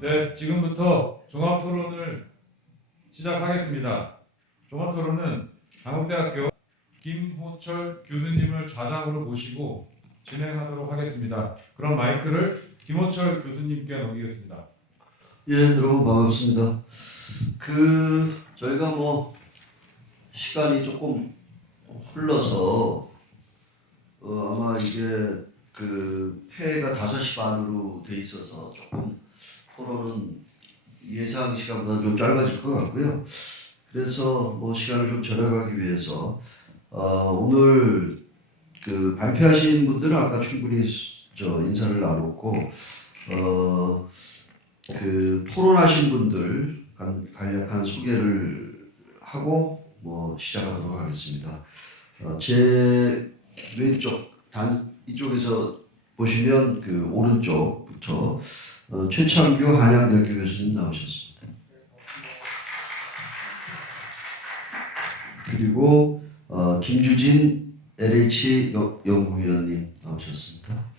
네, 지금부터 종합토론을 시작하겠습니다. 종합토론은 강북대학교 김호철 교수님을 좌장으로 모시고 진행하도록 하겠습니다. 그럼 마이크를 김호철 교수님께 넘기겠습니다. 예, 여러분 반갑습니다. 저희가 시간이 조금 흘러서 아마 이게 폐가 5시 반으로 돼 있어서 조금 토론은 예상 시간보다 좀 짧아질 것 같고요. 그래서 시간을 좀 절약하기 위해서 오늘 발표하신 분들은 아까 충분히 인사를 나눴고 토론하신 분들 간략한 소개를 하고 시작하도록 하겠습니다. 제 왼쪽 이쪽에서 보시면 오른쪽부터 최창규 한양대학교 교수님 나오셨습니다. 그리고 김주진 LH 연구위원님 나오셨습니다.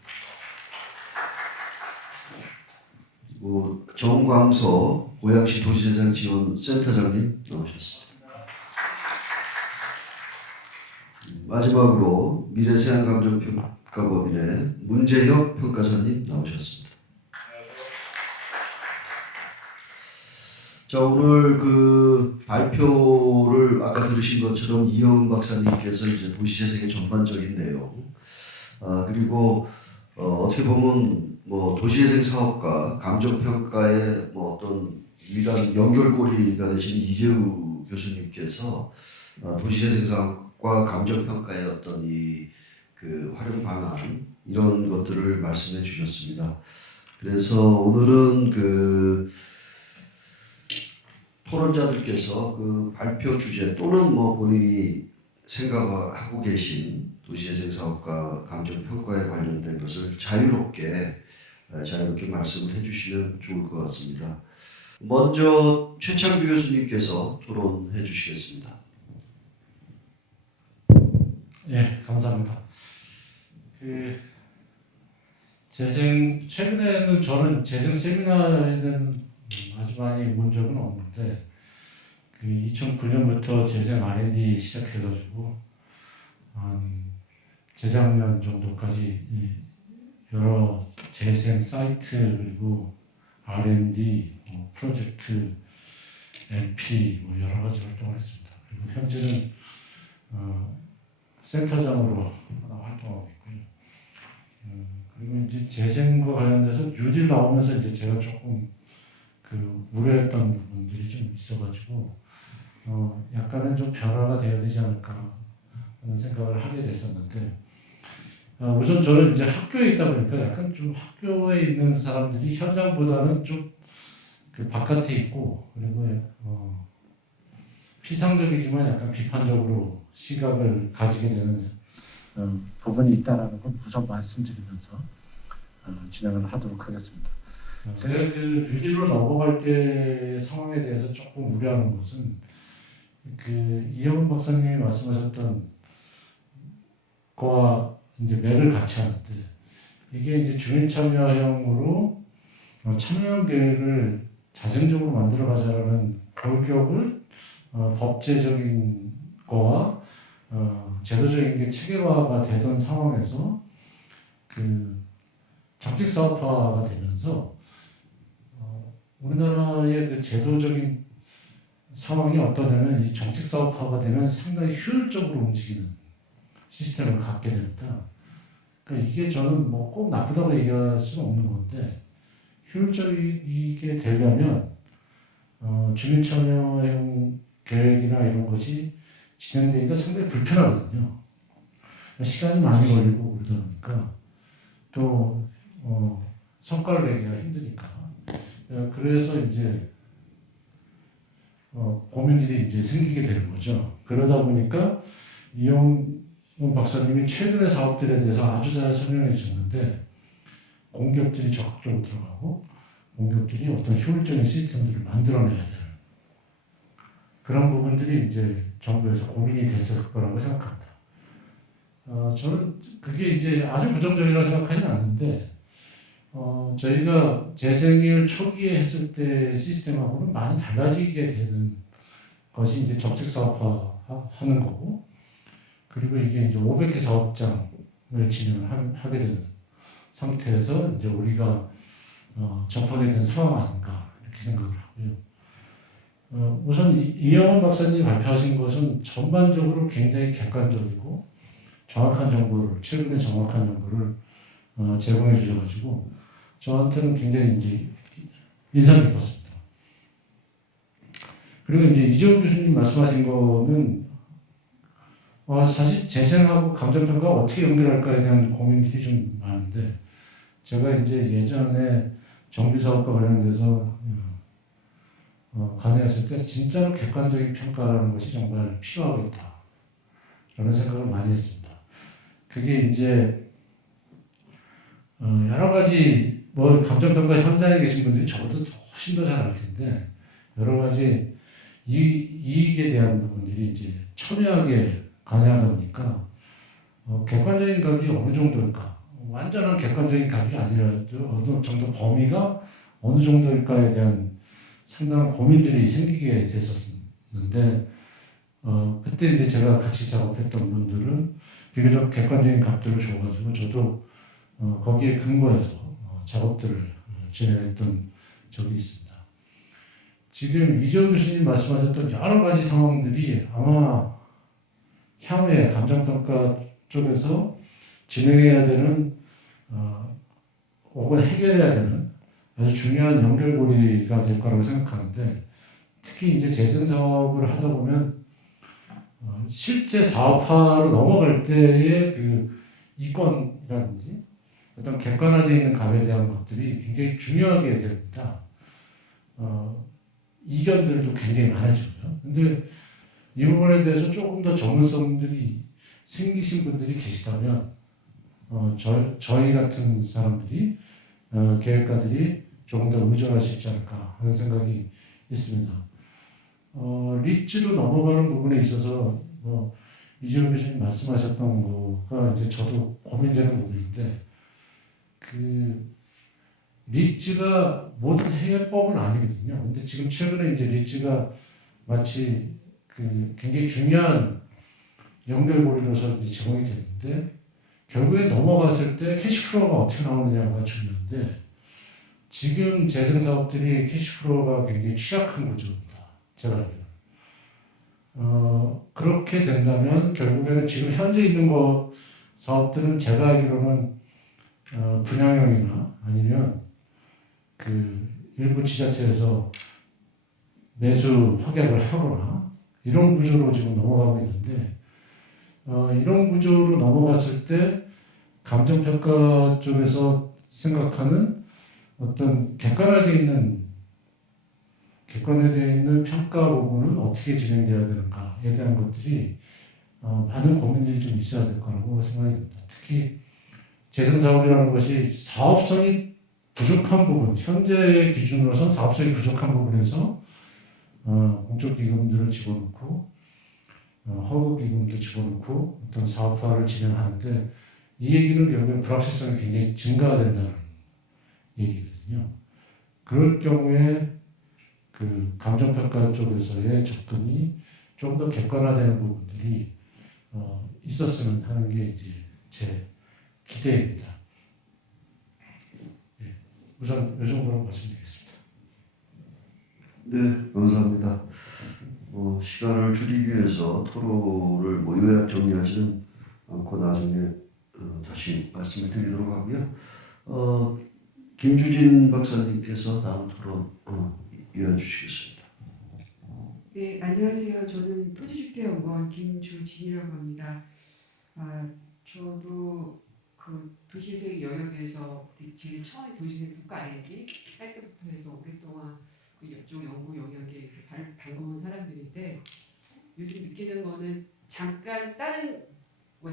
그리고 정광서 고양시 도시재생지원센터장님 나오셨습니다. 마지막으로 미래세안감정평가법인의 문재혁 평가사님 나오셨습니다. 자, 오늘 발표를 아까 들으신 것처럼 이영은 박사님께서 이제 도시재생의 전반적인 내용, 그리고 어떻게 보면 도시재생 사업과 감정평가의 어떤 유일한 연결고리가 되신 이재우 교수님께서 도시재생 사업과 감정평가의 어떤 활용 방안 이런 것들을 말씀해 주셨습니다. 그래서 오늘은 토론자들께서 발표 주제 또는 본인이 생각하고 계신 도시재생 사업과 감정평가에 관련된 것을 자유롭게 말씀을 해주시면 좋을 것 같습니다. 먼저 최창규 교수님께서 토론해 주시겠습니다. 예, 감사합니다. 최근에는 저는 재생 세미나에는 아주 많이 온 적은 없는데 2009년부터 재생 R&D 시작해가지고 한 재작년 정도까지 여러 재생 사이트 그리고 R&D 프로젝트 MP 여러 가지 활동을 했습니다. 그리고 현재는 센터장으로 활동하고 있고요. 그리고 이제 재생과 관련돼서 뉴딜 나오면서 이제 제가 조금 우려했던 부분들이 좀 있어가지고 약간은 좀 변화가 되어야 되지 않을까 하는 생각을 하게 됐었는데 우선 저는 이제 학교에 있다 보니까 약간 좀 학교에 있는 사람들이 현장보다는 좀 바깥에 있고 그리고 피상적이지만 약간 비판적으로 시각을 가지게 되는 부분이 있다라는 건 우선 말씀드리면서 진행을 하도록 하겠습니다. 제가 뉴딜로 넘어갈 때 상황에 대해서 조금 우려하는 것은 이영은 박사님이 말씀하셨던 거와 이제 맥을 같이 하는데 이게 이제 주민 참여형으로 참여형 계획을 자생적으로 만들어가자라는 골격을 법제적인 거와 제도적인 게 체계화가 되던 상황에서 정책 사업화가 되면서 우리나라의 제도적인 상황이 어떠냐면 이 정책 사업화가 되면 상당히 효율적으로 움직이는 시스템을 갖게 됩니다. 그러니까 이게 저는 꼭 나쁘다고 얘기할 수는 없는 건데 효율적이게 되려면 주민 참여형 계획이나 이런 것이 진행되기가 상당히 불편하거든요. 시간이 많이 걸리고 그러다 보니까 또 성과를 내기가 힘드니까. 그래서 이제 고민들이 이제 생기게 되는 거죠. 그러다 보니까 이영은 박사님이 최근의 사업들에 대해서 아주 잘 설명해 주셨는데 공기업들이 적극적으로 들어가고 공기업들이 어떤 효율적인 시스템들을 만들어내야 되는 그런 부분들이 이제 정부에서 고민이 됐을 거라고 생각합니다. 저는 그게 이제 아주 부정적이라고 생각하지는 않는데 저희가 재생을 초기에 했을 때 시스템하고는 많이 달라지게 되는 것이 이제 적색 사업화하는 거고, 그리고 이게 이제 500개 사업장을 진행하게 되는 상태에서 이제 우리가 접하게 된 상황 아닌가 이렇게 생각을 하고요. 우선 이영원 박사님이 발표하신 것은 전반적으로 굉장히 객관적이고 정확한 정보를, 최근에 정확한 정보를 제공해 주셔가지고 저한테는 굉장히 이제 인상 깊었습니다. 그리고 이제 이재호 교수님 말씀하신 거는 사실 재생하고 감정평가 어떻게 연결할까에 대한 고민들이 좀 많은데, 제가 이제 예전에 정비사업과 관련돼서 관여했을 때 진짜로 객관적인 평가라는 것이 정말 필요하겠다라는 생각을 많이 했습니다. 그게 이제 여러 가지 뭐 감정평가 현장에 계신 분들이 저보다 훨씬 더 잘 알 텐데, 여러 가지 이익에 대한 부분들이 이제 첨예하게 관여하다 보니까 객관적인 값이 어느 정도일까? 완전한 객관적인 값이 아니라도 어느 정도 범위가 어느 정도일까에 대한 상당한 고민들이 생기게 됐었는데, 그때 이제 제가 같이 작업했던 분들은 비교적 객관적인 값들을 줘가지고 저도 거기에 근거해서 작업들을 진행했던 적이 있습니다. 지금 이재호 교수님 말씀하셨던 여러 가지 상황들이 아마 향후에 감정평가 쪽에서 진행해야 되는 혹은 해결해야 되는 아주 중요한 연결고리가 될 거라고 생각하는데, 특히 이제 재생 사업을 하다 보면 실제 사업화로 넘어갈 때의 그 이권이라든지 어떤 객관화되어 있는 값에 대한 것들이 굉장히 중요하게 됩니다. 이견들도 굉장히 많아지고요. 근데 이 부분에 대해서 조금 더 전문성들이 생기신 분들이 계시다면 저희 같은 사람들이 계획가들이 조금 더 의존할 수 있지 않을까 하는 생각이 있습니다. 리츠로 넘어가는 부분에 있어서 이재용 교수님 말씀하셨던 거가 이제 저도 고민되는 부분인데, 그 리츠가 모든 해결법은 아니거든요. 근데 지금 최근에 이제 리츠가 마치 그 굉장히 중요한 연결고리로서 이제 제공이 되는데, 결국에 넘어갔을 때 캐시플로우가 어떻게 나오느냐가 중요한데, 지금 재생 사업들이 캐시플로우가 굉장히 취약한 구조입니다. 제가 알기로는. 그렇게 된다면 결국에는 지금 현재 있는 사업들은 제가 알기로는 분양형이나 아니면 그 일부 지자체에서 매수 확약을 하거나 이런 구조로 지금 넘어가고 있는데, 이런 구조로 넘어갔을 때 감정평가 쪽에서 생각하는 어떤 객관화되어 있는 평가 부분은 어떻게 진행되어야 되는가에 대한 것들이 많은 고민들이 좀 있어야 될 거라고 생각이 듭니다. 특히 재생사업이라는 것이 사업성이 부족한 부분, 현재의 기준으로서 사업성이 부족한 부분에서 공적 기금들을 집어넣고 허브 기금도 집어넣고 어떤 사업화를 진행하는데, 이 얘기는 결국에 불확실성이 굉장히 증가된다는 얘기거든요. 그럴 경우에 그 감정평가 쪽에서의 접근이 좀 더 객관화되는 부분들이 있었으면 하는 게 이제 제 기대입니다. 예, 우선 이 정도로 말씀드리겠습니다. 네, 감사합니다. 시간을 줄이기 위해서 토론을 요약 정리하지는 않고 나중에 다시 말씀을 드리도록 하고요. 김주진 박사님께서 다음 토론 이어주시겠습니다. 네, 안녕하세요. 저는 토지주택연구원 김주진이라고 합니다. 저도 그 도시재생 영역에서 제일 처음에 도시재생 국가 알기 할 때부터 해서 오랫동안 그 이쪽 연구 영역에 이렇게 발을 담궈온 사람들인데, 요즘 느끼는 거는 잠깐 다른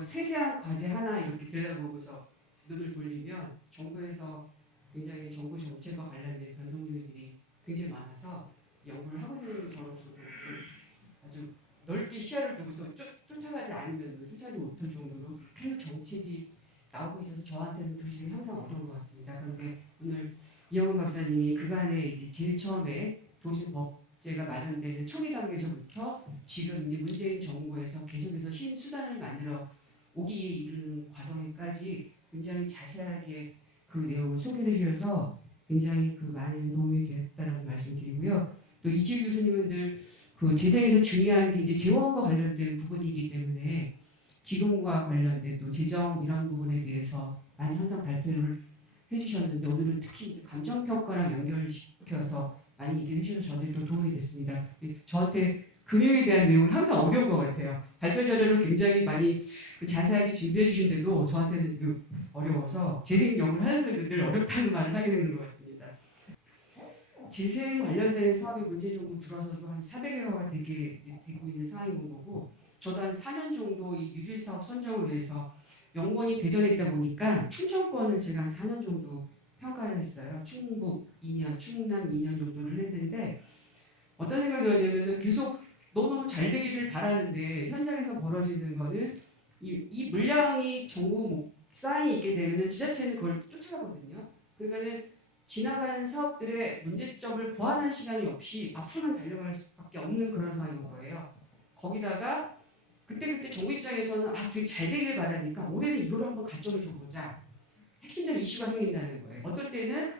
세세한 과제 하나 이렇게 들여다보고서 눈을 돌리면 정부에서 굉장히 정부 정책과 관련된 변동 요인들이 굉장히 많아서 연구를 하고 있는 저로서도 아주 넓게 시야를 두고서 쫓아가지 않으면 쫓아가지 못할 정도로 계속 정책이 나오고 있어서 저한테는 도시는 항상 어려운 것 같습니다. 그런데 이영훈 박사님이 그간에 이제 제일 처음에 도시법제가 마련되는 초기 단계에서부터 지금 이제 문재인 정부에서 계속해서 신수단을 만들어 오기에 이르는 과정까지 굉장히 자세하게 그 내용을 소개해 주셔서 굉장히 그 많은 도움이 되었다라고 말씀드리고요. 또 이지우 교수님은 늘 그 재생에서 중요한 게 이제 재원과 관련된 부분이기 때문에 기금과 관련된 또 재정 이런 부분에 대해서 많이 항상 발표를 해주셨는데 오늘은 특히 이제 감정평가랑 연결시켜서 많이 얘기를 해주셔서 저한테 또 도움이 됐습니다. 저한테 금융에 대한 내용은 항상 어려운 것 같아요. 발표 자료를 굉장히 많이 자세하게 준비해 주신데도 저한테는 그 어려워서 재생 연구를 하는 사람들 늘 어렵다는 말을 하게 되는 것 같습니다. 재생 관련된 사업이 문재인 정부 들어서도 한 400여가 되게 되고 있는 상황인 거고 저도 한 4년 정도 이 뉴딜 사업 선정을 위해서 연구원이 대전에 있다 보니까 충청권을 제가 한 4년 정도 평가를 했어요. 충북 2년, 충남 2년 정도를 했는데 어떤 생각이 들었냐면 계속 너무너무 잘 되기를 바라는데 현장에서 벌어지는 거는 이 물량이 전부 쌓이 있게 되면 지자체는 그걸 쫓아가거든요. 그러니까는 지나간 사업들의 문제점을 보완할 시간이 없이 앞으로만 달려갈 수밖에 없는 그런 상황인 거예요. 거기다가 그때 정부 입장에서는 되게 잘 되길 바라니까 올해는 이걸 한번 가점을 줘보자. 핵심적 이슈가 생긴다는 거예요. 어떨 때는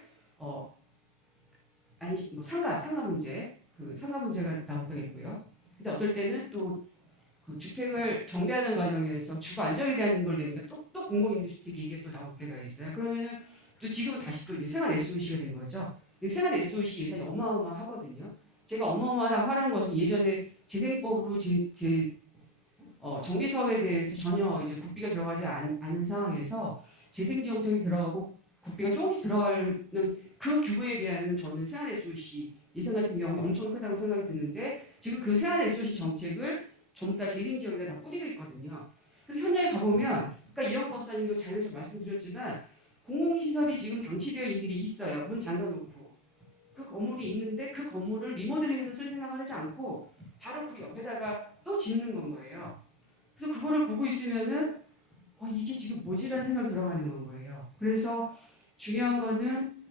상가 문제, 그 상가 문제가 나오기도 했고요. 근데 어떨 때는 또 그 주택을 정비하는 과정에서 주거 안정에 대한 걸 내니까 또 공공임대주택 얘기가 또 나올 때가 있어요. 그러면은 또 지금은 다시 또 이제 생활 SOC가 된 거죠. 생활 SOC 예산이 어마어마하거든요. 제가 어마어마하다는 것은 예전에 재생법으로 정비 사업에 대해서 전혀 이제 국비가 들어가지 않은 상황에서 재생지원청이 들어가고 국비가 조금씩 들어가는 그 규모에 비하면 저는 생활 SOC 예산 같은 경우 엄청 크다고 생각이 드는데 지금 그 생활 SOC 정책을 전부 다 재생지원에다 다 뿌리고 있거든요. 그래서 현장에 가보면 그러니까 이영 박사님도 자료에서 말씀드렸지만 공공시설이 지금 방치되어 있는 일이 있어요. 문 잠가놓고 그 건물이 있는데 그 건물을 리모델링해서 쓸 생각을 하지 않고 바로 그 옆에다가 또 짓는 건 거예요. 그래서 그거를 보고 있으면은 이게 지금 뭐지라는 생각이 들어가는 건 거예요. 그래서 중요한 거는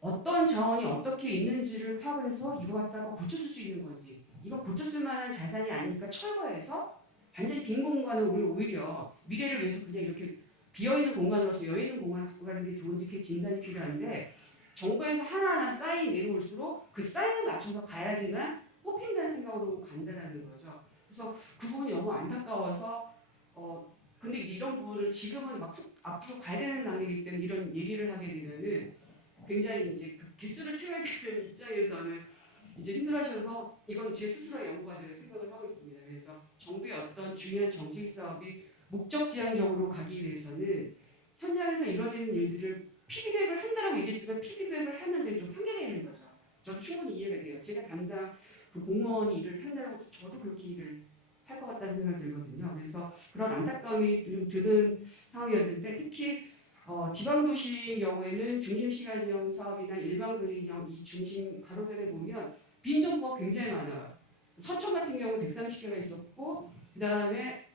어떤 자원이 어떻게 있는지를 파악해서 이거 갖다가 고쳐줄 수 있는 건지 이거 고쳐쓸 만한 자산이 아니니까 철거해서 완전히 빈 공간을 오히려 미래를 위해서 그냥 이렇게 비어있는 공간으로서 여유있는 공간을 갖고 가는 게 좋은지 이렇게 진단이 필요한데 정부에서 하나하나 쌓인 내려올수록 그 쌓인에 맞춰서 가야지만 뽑힌다는 생각으로 간다는 거죠. 그래서 그 부분이 너무 안타까워서 근데 이런 부분을 지금은 막 앞으로 가야 되는 단계이기 때문에 이런 얘기를 하게 되면은 굉장히 이제 그 기술을 채워야 되는 입장에서는 이제 힘들어하셔서 이건 제 스스로의 연구가 되는 생각을 하고 있습니다. 그래서 정부의 어떤 중요한 정책 사업이 목적지향적으로 가기 위해서는 현장에서 이루어지는 일들을 피드백을 한다라고 얘기했지만 피드백을 하는데 좀 한계가 있는 거죠. 저도 충분히 이해가 돼요. 제가 담당 그 공무원이 일을 한다고 저도 그렇게 일을 할 것 같다는 생각이 들거든요. 그래서 그런 안타까움이 좀 드는 상황이었는데 특히 지방도시의 경우에는 중심시가지형 사업이나 일반거리형 이 중심 가로변에 보면 빈정보가 굉장히 많아요. 서천 같은 경우 130개가 있었고 그 다음에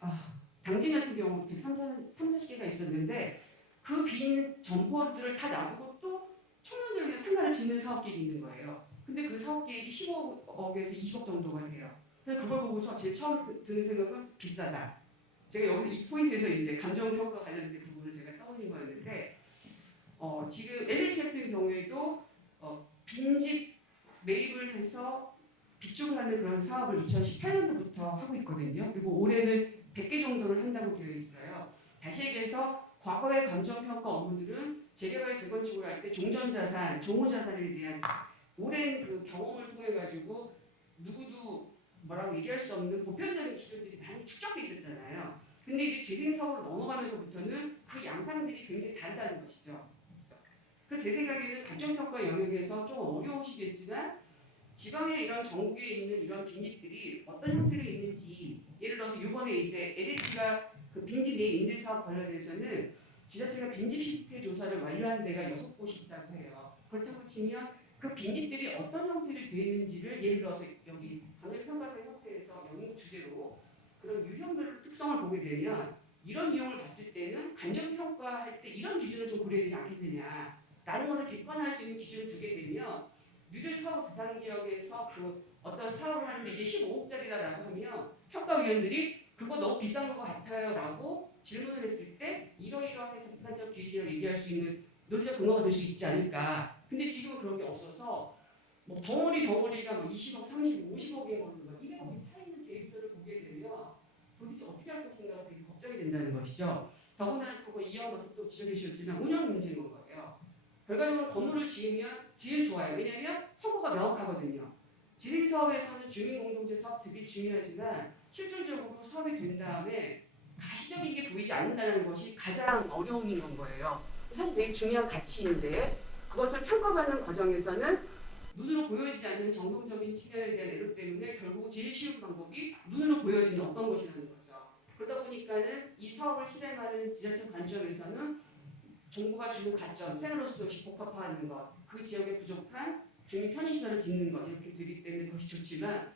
당진 같은 경우 130개가 있었는데 그 빈 점포들을 다 놔두고 또 청년들을 위해 상가를 짓는 사업계획이 있는 거예요. 근데 그 사업계획이 15억에서 20억 정도가 돼요. 그래서 그걸 보고서 제일 처음 드는 생각은 비싸다. 제가 여기서 이 포인트에서 이제 감정평가 관련된 부분을 제가 떠올린 거였는데 지금 LH 같은 경우에도 빈집 매입을 해서 비축을 하는 그런 사업을 2018년도부터 하고 있거든요. 그리고 올해는 100개 정도를 한다고 되어 있어요. 다시 얘기해서 과거의 감정평가 업무들은 재개발 재건축을 할 때 종전자산, 종호자산에 대한 오랜 그 경험을 통해 가지고 누구도 뭐라고 얘기할 수 없는 보편적인 기준들이 많이 축적돼 있었잖아요. 근데 이제 재생사업으로 넘어가면서부터는 그 양상들이 굉장히 다르다는 것이죠. 그래서 제 생각에는 감정평가 영역에서 좀 어려우시겠지만 지방에 이런 전국에 있는 이런 빈집들이 어떤 형태로 있는지 예를 들어서 이번에 이제 LH가 그 빈집 내 임대 사업 관련해서는 지자체가 빈집 실태 조사를 완료한 데가 6곳이 있다고 해요. 그렇다고 치면 그 빈집들이 어떤 형태로 되어 있는지를 예를 들어서 여기 감정평가서 형태에서 영역 주제로 그런 유형별 특성을 보게 되면 이런 유형을 봤을 때는 감정평가할 때 이런 기준을 좀 고려해야 되지 않겠느냐 라는 것을 객관 입건할 수 있는 기준을 두게 되면 뉴딜 사업 대상 지역에서 그 어떤 사업을 하는데 이게 15억짜리다라고 하면 평가위원들이 그거 너무 비싼 것 같아요라고 질문을 했을 때 이러이러해서 객관적 기준이라고 얘기할 수 있는 논리적 근거가 될 수 있지 않을까. 근데 지금은 그런 게 없어서 뭐 덩어리가 뭐 20억, 30억, 50억에 걸로 막 200억이 차 있는 계획서를 보게 되면 도대체 어떻게 할 것인가 되게 걱정이 된다는 것이죠. 더군다나 그거 이어서 또 지적해 주셨지만 운영 문제인 거예요. 결과적으로 건물을 지으면 제일 좋아요. 왜냐하면 선거가 명확하거든요. 지생 사업에서는 주민 공동체 사업 되게 중요하지만 실질적으로 사업이 된 다음에 가시적인 게 보이지 않는다는 것이 가장 어려움인 건 거예요. 사실 되게 중요한 가치인데 그것을 평가받는 과정에서는 눈으로 보여지지 않는 정성적인 측면에 대한 애로 때문에 결국 제일 쉬운 방법이 눈으로 보여지는 어떤 것이라는 거죠. 그러다 보니까는 이 사업을 실행하는 지자체 관점에서는 정부가 주는 가점, 세로로스 역시 복합화하는 것, 그 지역에 부족한 주민 편의시설을 짓는 것 이렇게 되기 때문에 그것이 좋지만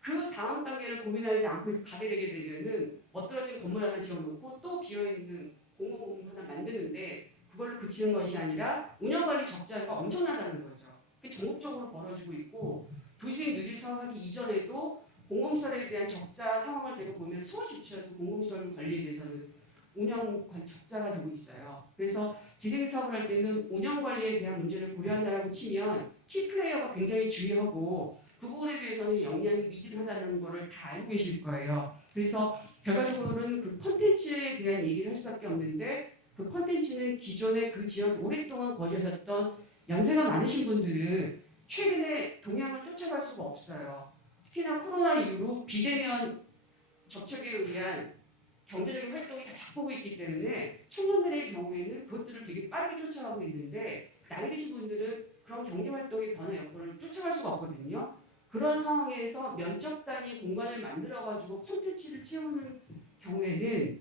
그 다음 단계를 고민하지 않고 가게 되게 되면은 멋들어진 건물 하나 지어놓고 또 비어있는 공공건물 하나 만드는데 그걸로 그치는 것이 아니라 운영관리 적자가 엄청나다는 거죠. 그게 전국적으로 벌어지고 있고 도시의 뉴딜 사업하기 이전에도 공공시설에 대한 적자 상황을 제가 보면 서울시청에도 공공시설 관리에 대해서는 운영 적자가 되고 있어요. 그래서 지생 사업을 할 때는 운영 관리에 대한 문제를 고려한다고 치면 키플레이어가 굉장히 중요하고 그 부분에 대해서는 역량이 미진하다는 것을 다 알고 계실 거예요. 그래서 결과적으로는 그 콘텐츠에 대한 얘기를 할 수밖에 없는데 그 콘텐츠는 기존에 그 지역에 오랫동안 거주하셨던 연세가 많으신 분들은 최근에 동향을 쫓아갈 수가 없어요. 특히나 코로나 이후로 비대면 접촉에 의한 경제적인 활동이 다 바꾸고 있기 때문에 청년들의 경우에는 그것들을 되게 빠르게 쫓아가고 있는데 나이 드신 분들은 그런 경제 활동의 변화 여건을 쫓아갈 수가 없거든요. 그런 상황에서 면적 단위 공간을 만들어가지고 콘텐츠를 채우는 경우에는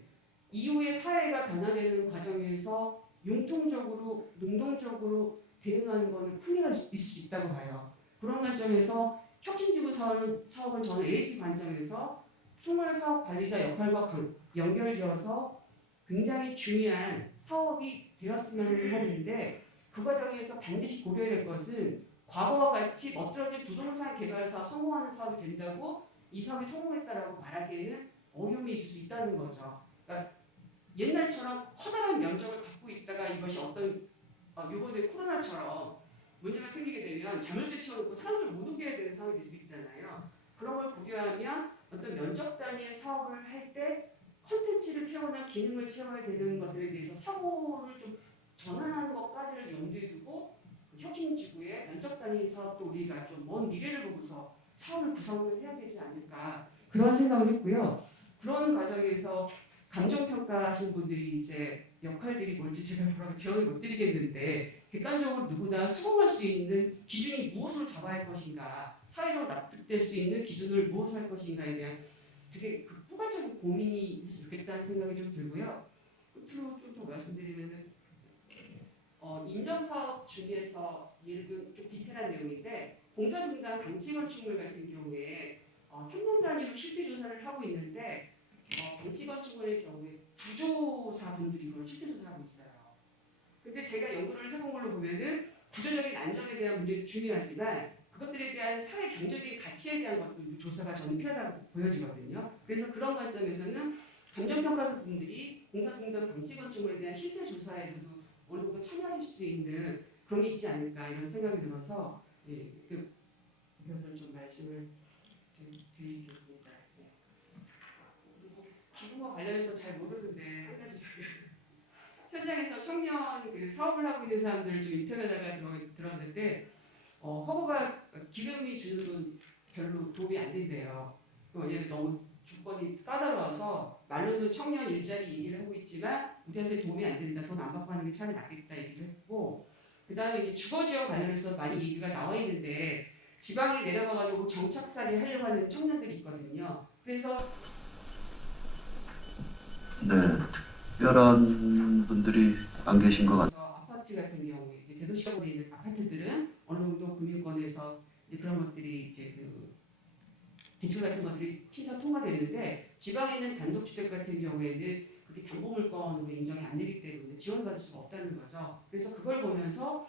이후에 사회가 변화되는 과정에서 융통적으로 능동적으로 대응하는 것은 한계가 있을 수 있다고 봐요. 그런 관점에서 혁신지구 사업은 저는 AH 관점에서 총괄 사업 관리자 역할과 연결되어서 굉장히 중요한 사업이 되었으면 하는데 그 과정에서 반드시 고려해야 될 것은 과거와 같이 멋들어진 부동산 개발 사업 성공하는 사업이 된다고 이 사업이 성공했다라고 말하기에는 어려움이 있을 수 있다는 거죠. 그러니까 옛날처럼 커다란 면적을 갖고 있다가 이것이 어떤 이번에 코로나처럼 문제가 생기게 되면 자물쇠 채워놓고 사람들 못 옮겨야 되는 상황이 될 수 있잖아요. 그런 걸 고려하면 어떤 면적 단위의 사업을 할 때 콘텐츠를 채우나 기능을 채워야 되는 것들에 대해서 사고를 좀 전환하는 것까지를 염두에 두고 그 혁신지구의 면적 단위 사업도 우리가 좀 먼 미래를 보고서 사업을 구성을 해야 되지 않을까 그런 생각을 했고요. 그런 과정에서 감정평가하신 분들이 이제 역할들이 뭘지 제가 뭐라고 제언을 못 드리겠는데 객관적으로 누구나 수긍할 수 있는 기준이 무엇으로 잡아야 할 것인가 사회적으로 납득될 수 있는 기준을 무엇으로 할 것인가에 대한 되게 그 포괄적인 고민이 있으면 좋겠다는 생각이 좀 들고요. 끝으로 좀 더 말씀드리면은 인정사업 중에서 예를 들면 좀 디테일한 내용인데 공사중단 방치 건축물 같은 경우에 3년 단위로 실태 조사를 하고 있는데 방치 건축물의 경우에 구조사 분들이 그걸 실태 조사하고 있어요. 근데 제가 연구를 해본 걸로 보면은 구조적인 안전에 대한 문제도 중요하지만 그것들에 대한 사회 경제적인 가치에 대한 것도 조사가 저는 필요하다고 보여지거든요. 그래서 그런 관점에서는 감정평가사 분들이 공사중단 방치 건축물에 대한 실태 조사에서도 어느 정도 참여하실 수 있는 그런 게 있지 않을까 이런 생각이 들어서 그 부분을 좀 말씀을 드리겠습니다. 그리고 기부와 관련해서 잘 모르는데 한 가지 제가 현장에서 청년 그 사업을 하고 있는 사람들을 좀 인터뷰하다가 들었는데 허브가 기금이 주는 돈 별로 도움이 안 된대요. 왜냐면 너무 조건이 까다로워서 말로는 청년 일자리 얘기를 하고 있지만 우리한테 도움이 안 된다. 돈 안 받고 하는 게 차라리 낫겠다 얘기를 했고 그 다음에 주거지역 관련해서 많이 얘기가 나와 있는데 지방에 내려가가지고 정착살이 하려고 하는 청년들이 있거든요. 그래서 네, 특별한 분들이 안 계신 것 같아요. 그래서 아파트 같은 경우에 이제 대도시적으로 있는 아파트들은 어느 정도 금융권에서 이제 그런 것들이 이제 그 대출 같은 것들이 신청 통과되는데 지방에 있는 단독주택 같은 경우에는 그게 담보물건으로 인정이 안 되기 때문에 지원받을 수가 없다는 거죠. 그래서 그걸 보면서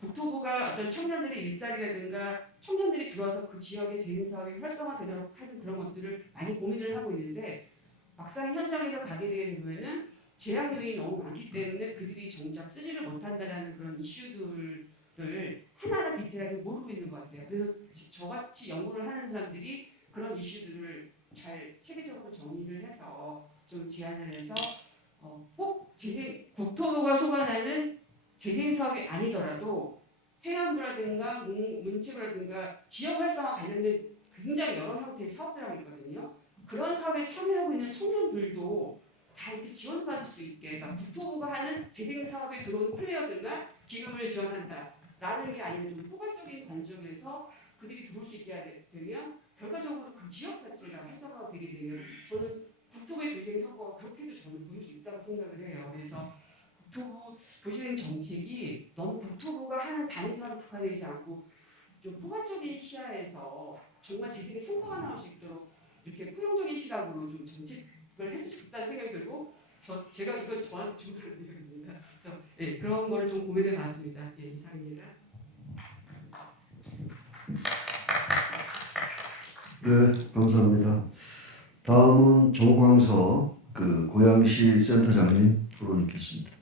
국토부가 어떤 청년들의 일자리라든가 청년들이 들어와서 그 지역의 재생 사업이 활성화되도록 하는 그런 것들을 많이 고민을 하고 있는데 막상 현장에서 가게 되는 제약 요인이 너무 많기 때문에 그들이 정작 쓰지를 못한다는 그런 이슈들을 하나하나 디테일하게 모르고 있는 것 같아요. 그래서 저같이 연구를 하는 사람들이 그런 이슈들을 잘 체계적으로 정리를 해서 좀 제안을 해서 꼭 국토부가 소관하는 재생 사업이 아니더라도 해안부라든가 문체부라든가 지역 활성화 관련된 굉장히 여러 형태의 사업들하고 있거든요. 그런 사업에 참여하고 있는 청년들도 다 이렇게 지원받을 수 있게, 그러니까 국토부가 하는 재생 사업에 들어온 플레이어들만 기금을 지원한다라는 게 아니면 좀 포괄적인 관점에서 그들이 들어올 수 있게 되면 결과적으로 그 지역 자체가 활성화가 되게 되면 저는 국토부의 도시행 성과가 그렇게도 저는 보일 수 있다고 생각을 해요. 그래서 국토부 도시행 정책이 너무 국토부가 하는 단위 사업에 국한되지 않고 좀 포괄적인 시야에서 정말 재생의 성과가 나올 수 있도록 이렇게 포용적인 시각으로 좀 정책을 했으면 좋겠다는 생각이 들고 제가 이거 저한테 좀 그런 생각입니다. 그래서 예, 그런 거를 좀 고민해 봤습니다. 예, 이상입니다. 네, 감사합니다. 다음은 조광서 고양시 센터장님 토론 있겠습니다.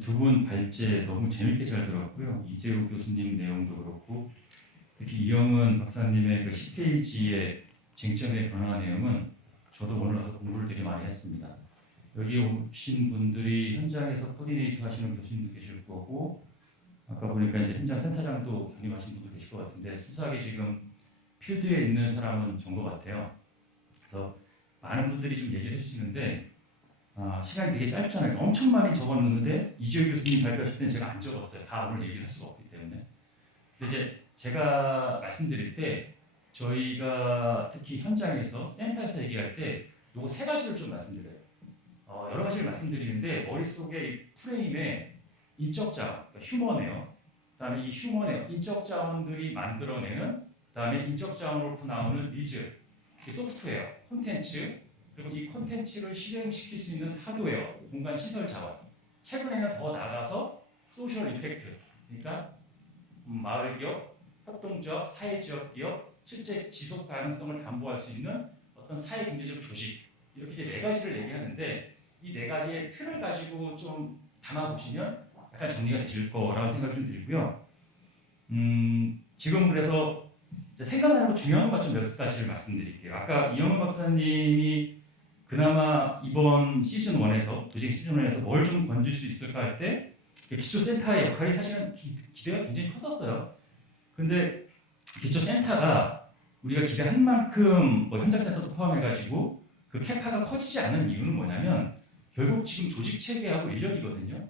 두 분 발제 너무 재밌게 잘 들었고요. 이재우 교수님 내용도 그렇고 특히 이영은 박사님의 그 10페이지의 쟁점의 변화 내용은 저도 오늘 와서 공부를 되게 많이 했습니다. 여기 오신 분들이 현장에서 코디네이터 하시는 교수님도 계실 거고 아까 보니까 이제 현장 센터장도 경임하신 분도 계실 것 같은데 수사하게 지금 필드에 있는 사람은 전 것 같아요. 그래서 많은 분들이 좀 얘기를 해주시는데 시간이 되게 짧잖아요. 엄청 많이 적었는데 이재우 교수님 발표하실 때는 제가 안 적었어요. 다 오늘 얘기를 할 수가 없기 때문에. 근데 이제 제가 말씀드릴 때 저희가 특히 현장에서 센터에서 얘기할 때 요거 세 가지를 좀 말씀드려요. 여러 가지를 말씀드리는데 머릿속에 이 프레임에 인적 자원, 그러니까 휴머네요. 그다음에 이 휴머네, 인적 자원들이 만들어내는 그다음에 인적 자원으로부터 나오는 니즈, 소프트웨어, 콘텐츠, 그리고 이 콘텐츠를 실행시킬 수 있는 하드웨어, 공간 시설 자원. 최근에는 더 나가서 소셜 이펙트, 그러니까 마을 기업, 협동조합, 사회지역 기업, 실제 지속 가능성을 담보할 수 있는 어떤 사회 경제적 조직, 이렇게 이제 네 가지를 얘기하는데 이 네 가지의 틀을 가지고 좀 담아보시면 약간 정리가 되실 거라고 생각이 좀 들고요. 지금 그래서 생각나는 중요한 것 좀 몇 가지를 말씀드릴게요. 아까 이영은 박사님이 그나마 이번 시즌 1에서 도시행 시즌 1에서 뭘 좀 건질 수 있을까 할 때 기초센터의 역할이 사실은 기대가 굉장히 컸었어요. 근데 기초센터가 우리가 기대한 만큼 뭐 현장센터도 포함해가지고 그 캐파가 커지지 않은 이유는 뭐냐면 결국 지금 조직 체계하고 인력이거든요.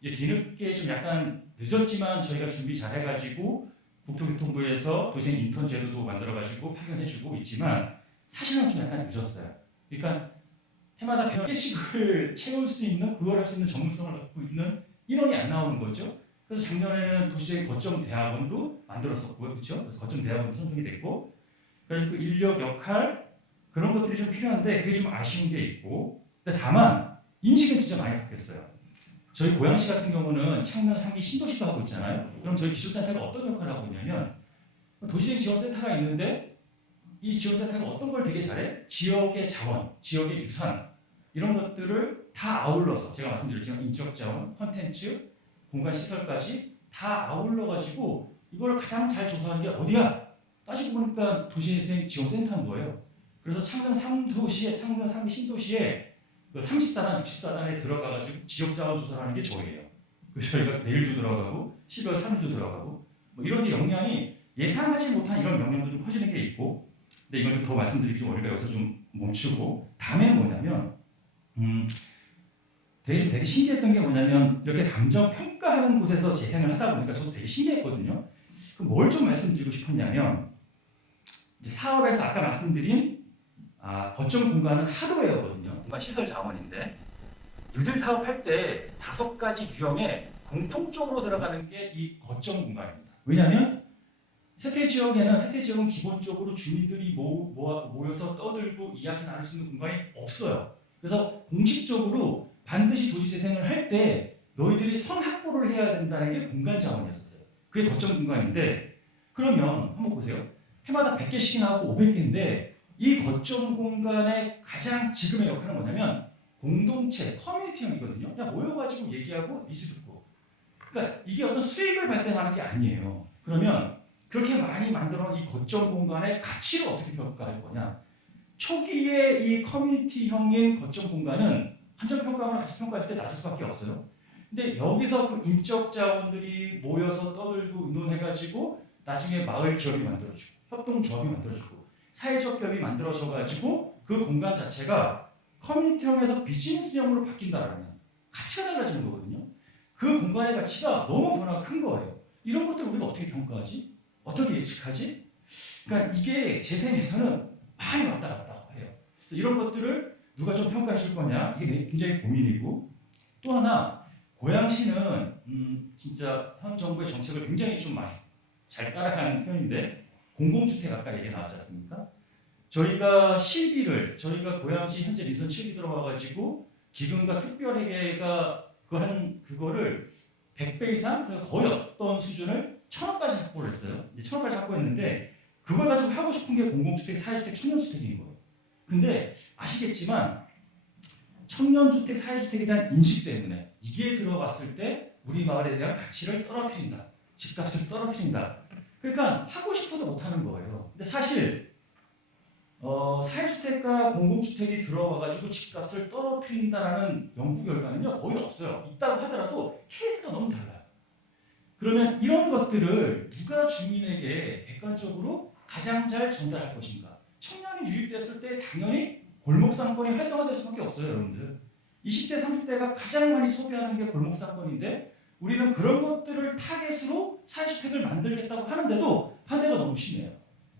이제 뒤늦게 좀 약간 늦었지만 저희가 준비 잘해가지고 국토교통부에서 도시행 인턴 제도도 만들어가지고 파견해주고 있지만 사실은 좀 약간 늦었어요. 그러니까 해마다 100개씩을 채울 수 있는 그걸 할 수 있는 전문성을 갖고 있는 인원이 안 나오는 거죠. 그래서 작년에는 도시의 거점 대학원도 만들었었고요, 그렇죠? 그래서 거점 대학원도 선정이 됐고, 그래서 그 인력 역할 그런 것들이 좀 필요한데 그게 좀 아쉬운 게 있고, 근데 다만 인식은 진짜 많이 바뀌었어요. 저희 고양시 같은 경우는 창녕, 상기, 신도시도 하고 있잖아요. 그럼 저희 기초센터가 어떤 역할을 하고 있냐면 도시행 지원센터가 있는데 이 지원센터가 어떤 걸 되게 잘해? 지역의 자원, 지역의 유산 이런 것들을 다 아울러서 제가 말씀드렸지만 인적 자원, 콘텐츠, 공간 시설까지 다 아울러가지고 이걸 가장 잘 조사하는 게 어디야? 따지고 보니까 도시재생 지원센터인 거예요. 그래서 창녕 3도시에, 창녕 3기 신도시에 그 34단, 64단에 들어가가지고 지역자원 조사를 하는 게 저희예요. 그래서 저희가 내일도 들어가고 12월 3일도 들어가고 뭐 이런 영향이 예상하지 못한 이런 영향도 좀 커지는 게 있고, 근데 이걸 좀 더 말씀드리기 좀 어려워요. 여기서 좀 멈추고 다음에는 뭐냐면 되게 신기했던 게 뭐냐면 이렇게 감정 평가하는 곳에서 재생을 하다 보니까 저도 되게 신기했거든요. 그럼 뭘 좀 말씀드리고 싶었냐면 이제 사업에서 아까 말씀드린 거점 공간은 하드웨어거든요. 공간 시설 자원인데 유들 사업할 때 5가지 유형에 공통적으로 들어가는 게 이 거점 공간입니다. 왜냐하면 세태 지역은 기본적으로 주민들이 모여서 떠들고 이야기 나눌 수 있는 공간이 없어요. 그래서 공식적으로 반드시 도시재생을 할 때 너희들이 선 확보를 해야 된다는 게 공간 자원이었어요. 그게 거점 공간인데 그러면 한번 보세요. 해마다 100개씩이나 하고 500개인데 이 거점 공간의 가장 지금의 역할은 뭐냐면 공동체, 커뮤니티형이거든요. 그냥 모여가지고 얘기하고 니즈 듣고. 그러니까 이게 어떤 수익을 발생하는 게 아니에요. 그러면 그렇게 많이 만들어 놓은 이 거점 공간의 가치를 어떻게 평가할 거냐? 초기에 이 커뮤니티형인 거점 공간은 감정평가하거나 가치 평가할 때 낮을 수밖에 없어요. 근데 여기서 그 인적 자원들이 모여서 떠들고 의논해가지고 나중에 마을 기업이 만들어지고 협동조합이 만들어지고 사회적 기업이 만들어져가지고 그 공간 자체가 커뮤니티형에서 비즈니스형으로 바뀐다라는 가치가 달라지는 거거든요. 그 공간의 가치가 너무 변화가 큰 거예요. 이런 것들 우리가 어떻게 평가하지? 어떻게 예측하지? 그러니까 이게 재생에서는 많이 왔다 갔다 해요. 그래서 이런 것들을 누가 좀 평가해 줄 거냐? 이게 굉장히 고민이고 또 하나 고양시는 진짜 현 정부의 정책을 굉장히 좀 많이 잘 따라가는 편인데 공공주택 아까 얘기 나왔지 않습니까? 저희가 시비를 저희가 고양시 현재 민선 7기 들어와가지고 기금과 특별회계가 그거를 100배 이상 그러니까 거의 어떤 수준을 1,000원까지 확보를 했어요. 이제 1,000원까지 확보했는데 그걸 가지고 하고 싶은 게 공공주택, 사회주택, 청년주택인 거예요. 근데 아시겠지만 청년주택, 사회주택에 대한 인식 때문에 이게 들어갔을 때 우리 마을에 대한 가치를 떨어뜨린다. 집값을 떨어뜨린다. 그러니까 하고 싶어도 못하는 거예요. 근데 사실 사회주택과 공공주택이 들어와가지고 집값을 떨어뜨린다라는 연구 결과는요 거의 없어요. 있다고 하더라도 케이스가 너무 달라요. 그러면 이런 것들을 누가 주민에게 객관적으로 가장 잘 전달할 것인가? 청년이 유입됐을 때 당연히 골목상권이 활성화될 수밖에 없어요, 여러분들. 20대, 30대가 가장 많이 소비하는 게 골목상권인데 우리는 그런 것들을 타겟으로 사회주택을 만들겠다고 하는데도 반대가 너무 심해요.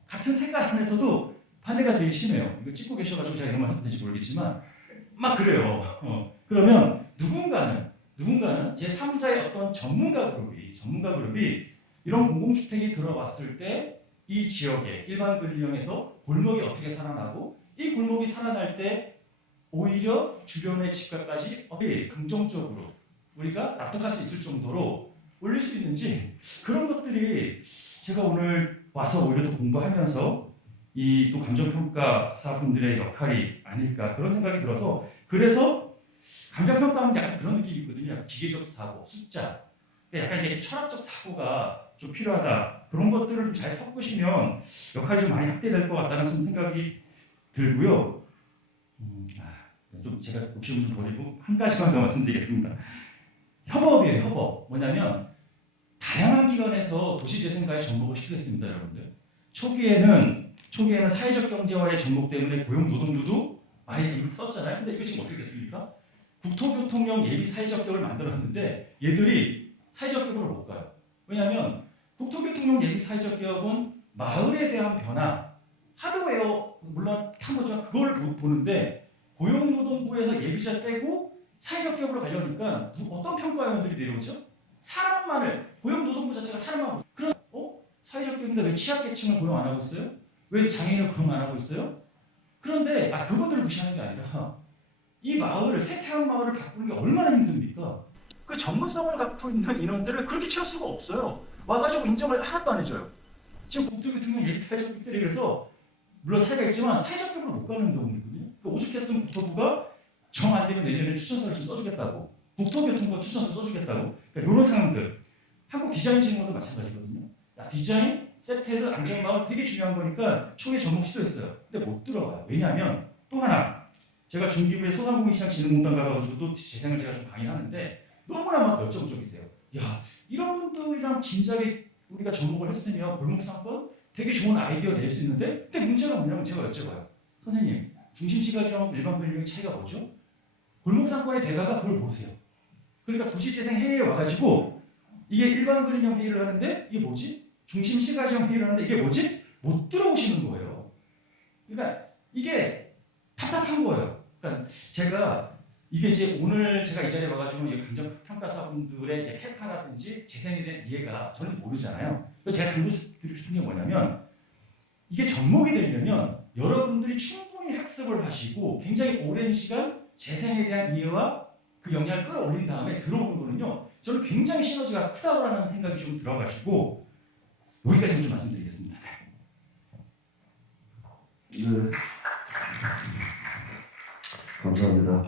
같은 색깔 안에서도 반대가 되게 심해요. 이거 찍고 계셔가지고 제가 이런 말 해도 될지 모르겠지만 막 그래요. 그러면 누군가는 제3자의 어떤 전문가 그룹이 이런 공공주택이 들어왔을 때 이 지역에 일반 근린형에서 골목이 어떻게 살아나고 이 골목이 살아날 때 오히려 주변의 집값까지 어떻게 긍정적으로 우리가 납득할 수 있을 정도로 올릴 수 있는지 그런 것들이 제가 오늘 와서 오히려 또 공부하면서 이 또 감정평가사분들의 역할이 아닐까 그런 생각이 들어서 그래서 감정평가하면 약간 그런 느낌이 있거든요. 약간 기계적 사고, 숫자. 약간 이게 철학적 사고가 좀 필요하다. 그런 것들을 좀 잘 섞으시면 역할이 좀 많이 확대될 것 같다는 생각이 들고요. 좀 제가 욕심을 좀 버리고 한 가지만 더 말씀드리겠습니다. 협업이에요, 협업. 뭐냐면 다양한 기관에서 도시재생과의 접목을 시키겠습니다, 여러분들. 초기에는 사회적 경제와의 접목 때문에 고용 노동부도 많이 썼잖아요. 근데 이거 지금 어떻게 됐습니까? 국토교통령 예비 사회적 기업을 만들었는데 얘들이 사회적 기업으로 못 가요. 왜냐하면 국토교통령 예비 사회적 기업은 마을에 대한 변화, 하드웨어 물론 탄 거지만 그걸 보는데 고용노동부에서 예비자 빼고 사회적 기업으로 가려니까 어떤 평가위원들이 내려오죠? 사람만을 고용노동부 자체가 사람만 그런 사회적 기업인데 왜 취약계층을 고용 안 하고 있어요? 왜 장애인을 고용 안 하고 있어요? 그런데 그분들을 무시하는 게 아니라 이 마을을 세태한 마을을 바꾸는 게 얼마나 힘듭니까? 그 전문성을 갖고 있는 인원들을 그렇게 채울 수가 없어요. 와가지고 인정을 하나도 안 해줘요. 지금 국토교통령 예비 사회적 기업들이 그래서 물론 사례가 있지만 사회적 기업으로 못 가는 경우거든요. 그 오죽했으면 국토부가 정 안 되면 내년에 추천서를 좀 써주겠다고, 국토교통부 추천서 써주겠다고. 그러니까 이런 상황들. 한국 디자인 진흥원도 마찬가지거든요. 디자인, 세테드, 안전마을 되게 중요한 거니까 초기에 접목 시도했어요. 근데 못 들어가요. 왜냐하면 또 하나 제가 중기부의 소상공인시장진흥공단 가가지고 또 재생을 제가 좀 강의하는데 너무나 막 열정적이세요. 야 이런 분들이랑 진작에 우리가 접목을 했으면 골목상권 되게 좋은 아이디어 낼 수 있는데 근데 문제가 뭐냐면 제가 여쭤봐요. 선생님 중심시가지하고 일반 빌딩의 차이가 뭐죠? 골목상권의 대가가 그걸 보세요. 그러니까 도시재생 회의에 와가지고 이게 일반 근린형 회의를 하는데 이게 뭐지? 중심시가지형 회의를 하는데 이게 뭐지? 못 들어오시는 거예요. 그러니까 이게 답답한 거예요. 그러니까 제가 이게 이제 오늘 제가 이 자리에 와가지고 감정평가사분들의 이제 캐파라든지 재생에 대한 이해가 저는 모르잖아요. 그래서 제가 강조드리고 싶은 게 뭐냐면 이게 접목이 되려면 여러분들이 충분히 학습을 하시고 굉장히 오랜 시간 재생에 대한 이해와 그 역량을 끌어올린 다음에 들어오는 거는요. 저는 굉장히 시너지가 크다라는 생각이 좀 들어가지고 여기까지 좀 말씀드리겠습니다. 네. 감사합니다.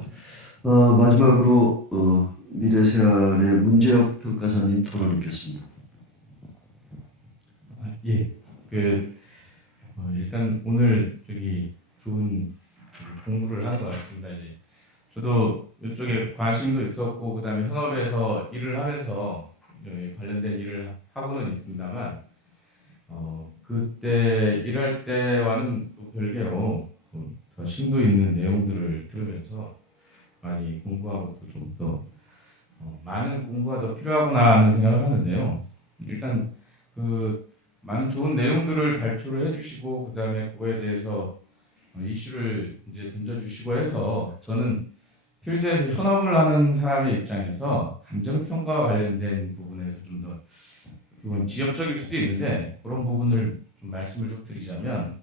마지막으로 미래세알의 문재혁 평가사님 토론 있겠습니다. 예, 일단 오늘 좋은 공부를 한 것 같습니다. 이제 저도 이쪽에 관심도 있었고 그다음에 현업에서 일을 하면서 관련된 일을 하고는 있습니다만 그때 일할 때와는 또 별개로 더 심도 있는 내용들을 들으면서 많이 공부하고 또 좀 더 많은 공부가 더 필요하구나 하는 생각을 하는데요. 일단 많은 좋은 내용들을 발표를 해주시고 그다음에 그거에 대해서 이슈를 이제 던져주시고 해서 저는 필드에서 현업을 하는 사람의 입장에서 감정평가와 관련된 부분에서 좀 더 그건 지역적일 수도 있는데 그런 부분을 좀 말씀을 좀 드리자면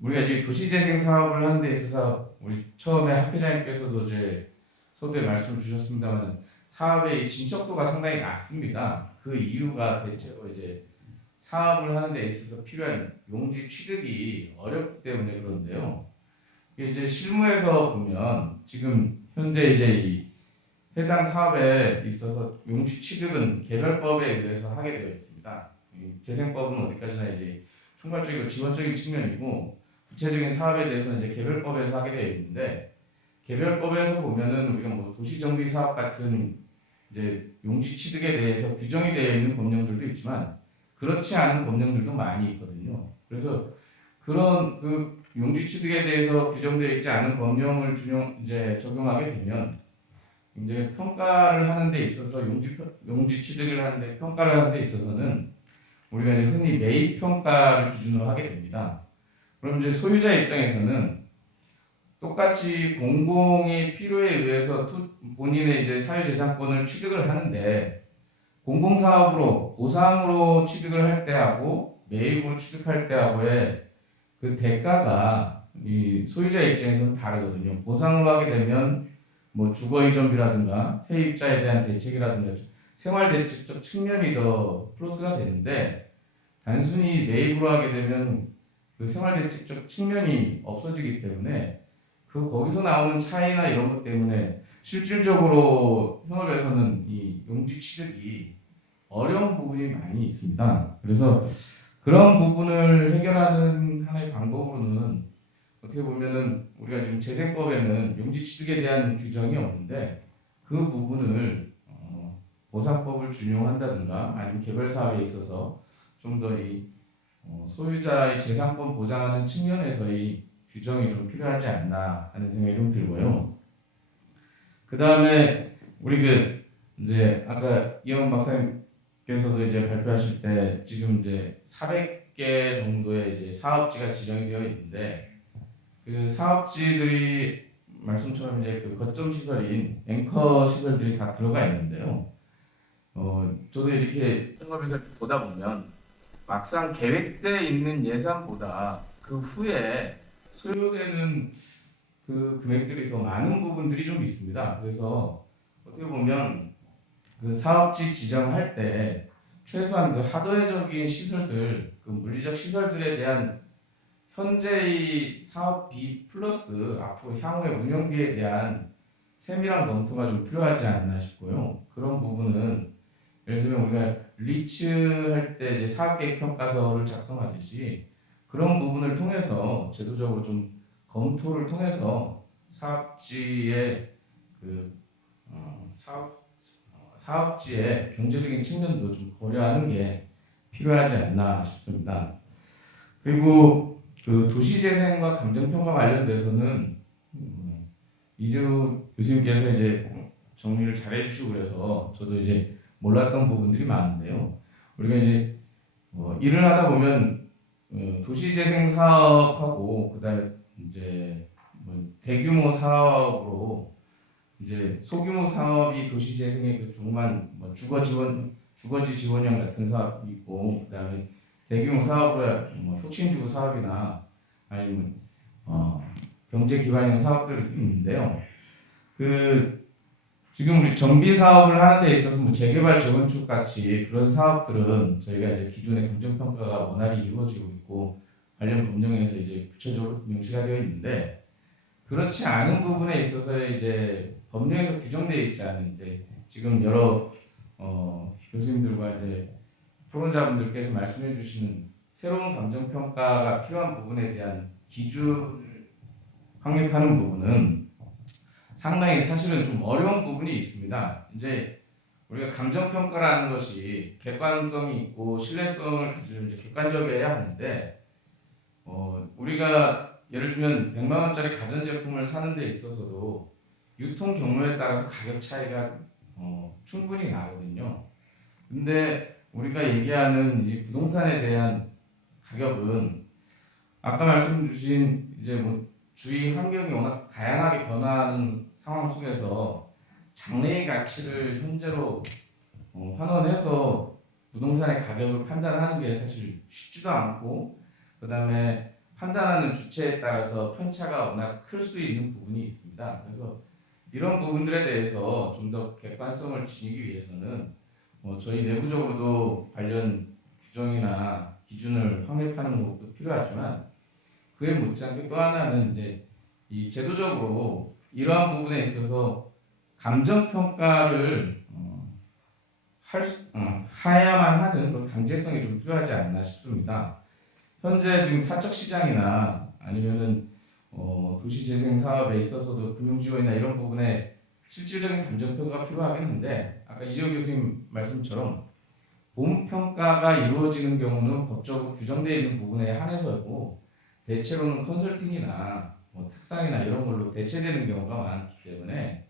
우리가 이제 도시재생 사업을 하는 데 있어서 우리 처음에 학회장님께서도 이제 서두에 말씀을 주셨습니다만 사업의 진척도가 상당히 낮습니다. 그 이유가 대체로 이제 사업을 하는 데 있어서 필요한 용지 취득이 어렵기 때문에 그런데요. 이게 이제 실무에서 보면 지금 현재 이제 이 해당 사업에 있어서 용지 취득은 개별법에 의해서 하게 되어 있습니다. 이 재생법은 어디까지나 이제 총괄적이고 지원적인 측면이고 구체적인 사업에 대해서는 이제 개별법에서 하게 되어 있는데 개별법에서 보면은 우리가 뭐 도시정비 사업 같은 이제 용지 취득에 대해서 규정이 되어 있는 법령들도 있지만 그렇지 않은 법령들도 많이 있거든요. 그래서 그런 용지 취득에 대해서 규정되어 있지 않은 법령을 이제 적용하게 되면 이제 평가를 하는 데 있어서 용지 취득을 하는데 평가를 하는 데 있어서는 우리가 이제 흔히 매입 평가를 기준으로 하게 됩니다. 그럼 이제 소유자 입장에서는 똑같이 공공의 필요에 의해서 본인의 이제 사유재산권을 취득을 하는데 공공사업으로 보상으로 취득을 할 때하고 매입으로 취득할 때하고의 그 대가가 이 소유자 입장에서는 다르거든요. 보상으로 하게 되면 뭐 주거이전비라든가 세입자에 대한 대책이라든가 생활대책적 측면이 더 플러스가 되는데 단순히 매입으로 하게 되면 그 생활대책적 측면이 없어지기 때문에 거기서 나오는 차이나 이런 것 때문에 실질적으로 현업에서는 이 용지 취득이 어려운 부분이 많이 있습니다. 그래서 그런 부분을 해결하는 하나의 방법으로는 어떻게 보면은 우리가 지금 재생법에는 용지 취득에 대한 규정이 없는데 그 부분을 보상법을 준용한다든가 아니면 개별 사업에 있어서 좀 더 이 소유자의 재산권 보장하는 측면에서의 규정이 좀 필요하지 않나 하는 생각이 좀 들고요. 그 다음에 우리 이제 아까 이영 박사님께서도 이제 발표하실 때 지금 이제 400개 정도의 이제 사업지가 지정이 되어 있는데 그 사업지들이 말씀처럼 이제 그 거점 시설인 앵커 시설들이 다 들어가 있는데요. 저도 이렇게 현업에서 보다 보면 막상 계획돼 있는 예산보다 그 후에 소요되는 그 금액들이 더 많은 부분들이 좀 있습니다. 그래서 어떻게 보면 그 사업지 지정할 때 최소한 그 하드웨어적인 시설들, 그 물리적 시설들에 대한 현재의 사업비 플러스 앞으로 향후의 운영비에 대한 세밀한 검토가 좀 필요하지 않나 싶고요. 그런 부분은 예를 들면 우리가 리츠할 때 이제 사업계획 평가서를 작성하듯이 그런 부분을 통해서 제도적으로 좀 검토를 통해서 사업지의 사업지의 경제적인 측면도 좀 고려하는 게 필요하지 않나 싶습니다. 그리고 그 도시재생과 감정평가 관련돼서는 이주 교수님께서 이제 정리를 잘 해주시고 그래서 저도 이제 몰랐던 부분들이 많은데요. 우리가 이제 일을 하다 보면 도시재생 사업하고 그다음에 이제 대규모 사업으로 이제 소규모 사업이 도시재생의 그 조그만 주거지 지원형 같은 사업이 있고 그다음에 대규모 사업으로 혁신주거 사업이나 아니면 경제 기반형 사업들이 있는데요. 그 지금 우리 정비 사업을 하는 데 있어서 뭐 재개발 재건축 같이 그런 사업들은 저희가 이제 기존의 감정평가가 원활히 이루어지고 있고 관련 법령에서 이제 구체적으로 명시가 되어 있는데 그렇지 않은 부분에 있어서 이제 법령에서 규정되어 있지 않은 이제 지금 여러 교수님들과 이제 토론자분들께서 말씀해 주시는 새로운 감정평가가 필요한 부분에 대한 기준을 확립하는 부분은 상당히 사실은 좀 어려운 부분이 있습니다. 이제 우리가 감정평가라는 것이 객관성이 있고 신뢰성을 가지고 이제 객관적이어야 하는데 우리가 예를 들면 100만 원짜리 가전제품을 사는 데 있어서도 유통 경로에 따라서 가격 차이가 충분히 나거든요. 근데 우리가 얘기하는 이 부동산에 대한 가격은 아까 말씀 주신 이제 뭐 주위 환경이 워낙 다양하게 변화하는 상황 속에서 장래의 가치를 현재로 환원해서 부동산의 가격을 판단하는 게 사실 쉽지도 않고 그다음에 판단하는 주체에 따라서 편차가 워낙 클 수 있는 부분이 있습니다. 그래서 이런 부분들에 대해서 좀 더 객관성을 지니기 위해서는 저희 내부적으로도 관련 규정이나 기준을 확립하는 것도 필요하지만 그에 못지않게 또 하나는 이제 이 제도적으로 이러한 부분에 있어서 감정 평가를 해야만 하는 그런 강제성이 좀 필요하지 않나 싶습니다. 현재 지금 사적 시장이나 아니면은 도시재생 사업에 있어서도 금융지원이나 이런 부분에 실질적인 감정 평가가 필요하긴 한데 아까 이재호 교수님 말씀처럼 본 평가가 이루어지는 경우는 법적으로 규정되어 있는 부분에 한해서고 대체로는 컨설팅이나 탁상이나 이런 걸로 대체되는 경우가 많기 때문에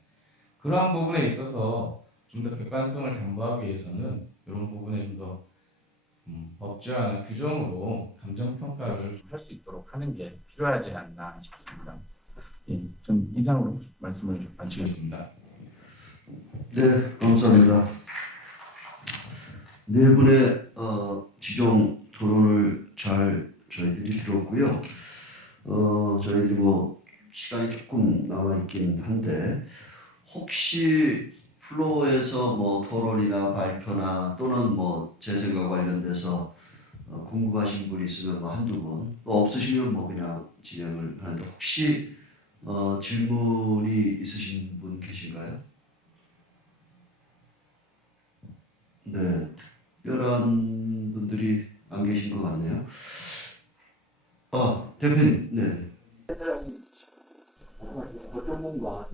그러한 부분에 있어서 좀 더 객관성을 담보하기 위해서는 이런 부분에 좀 더 법제화나 규정으로 감정 평가를 할 수 있도록 하는 게 필요하지 않나 싶습니다. 예, 좀 이상으로 말씀을 마치겠습니다. 네, 감사합니다. 네 분의 지정 토론을 잘 저희들이 들었고요. 저희들이 뭐 시간이 조금 남아 있긴 한데 혹시 플로어에서 뭐 토론이나 발표나 또는 뭐 재생과 관련돼서 궁금하신 분 있으면 뭐 한두 분, 또 없으시면 뭐 그냥 진행을 하는데 혹시 질문이 있으신 분 계신가요? 네, 특별한 분들이 안 계신 것 같네요. 대표님, 네. 어떤 분과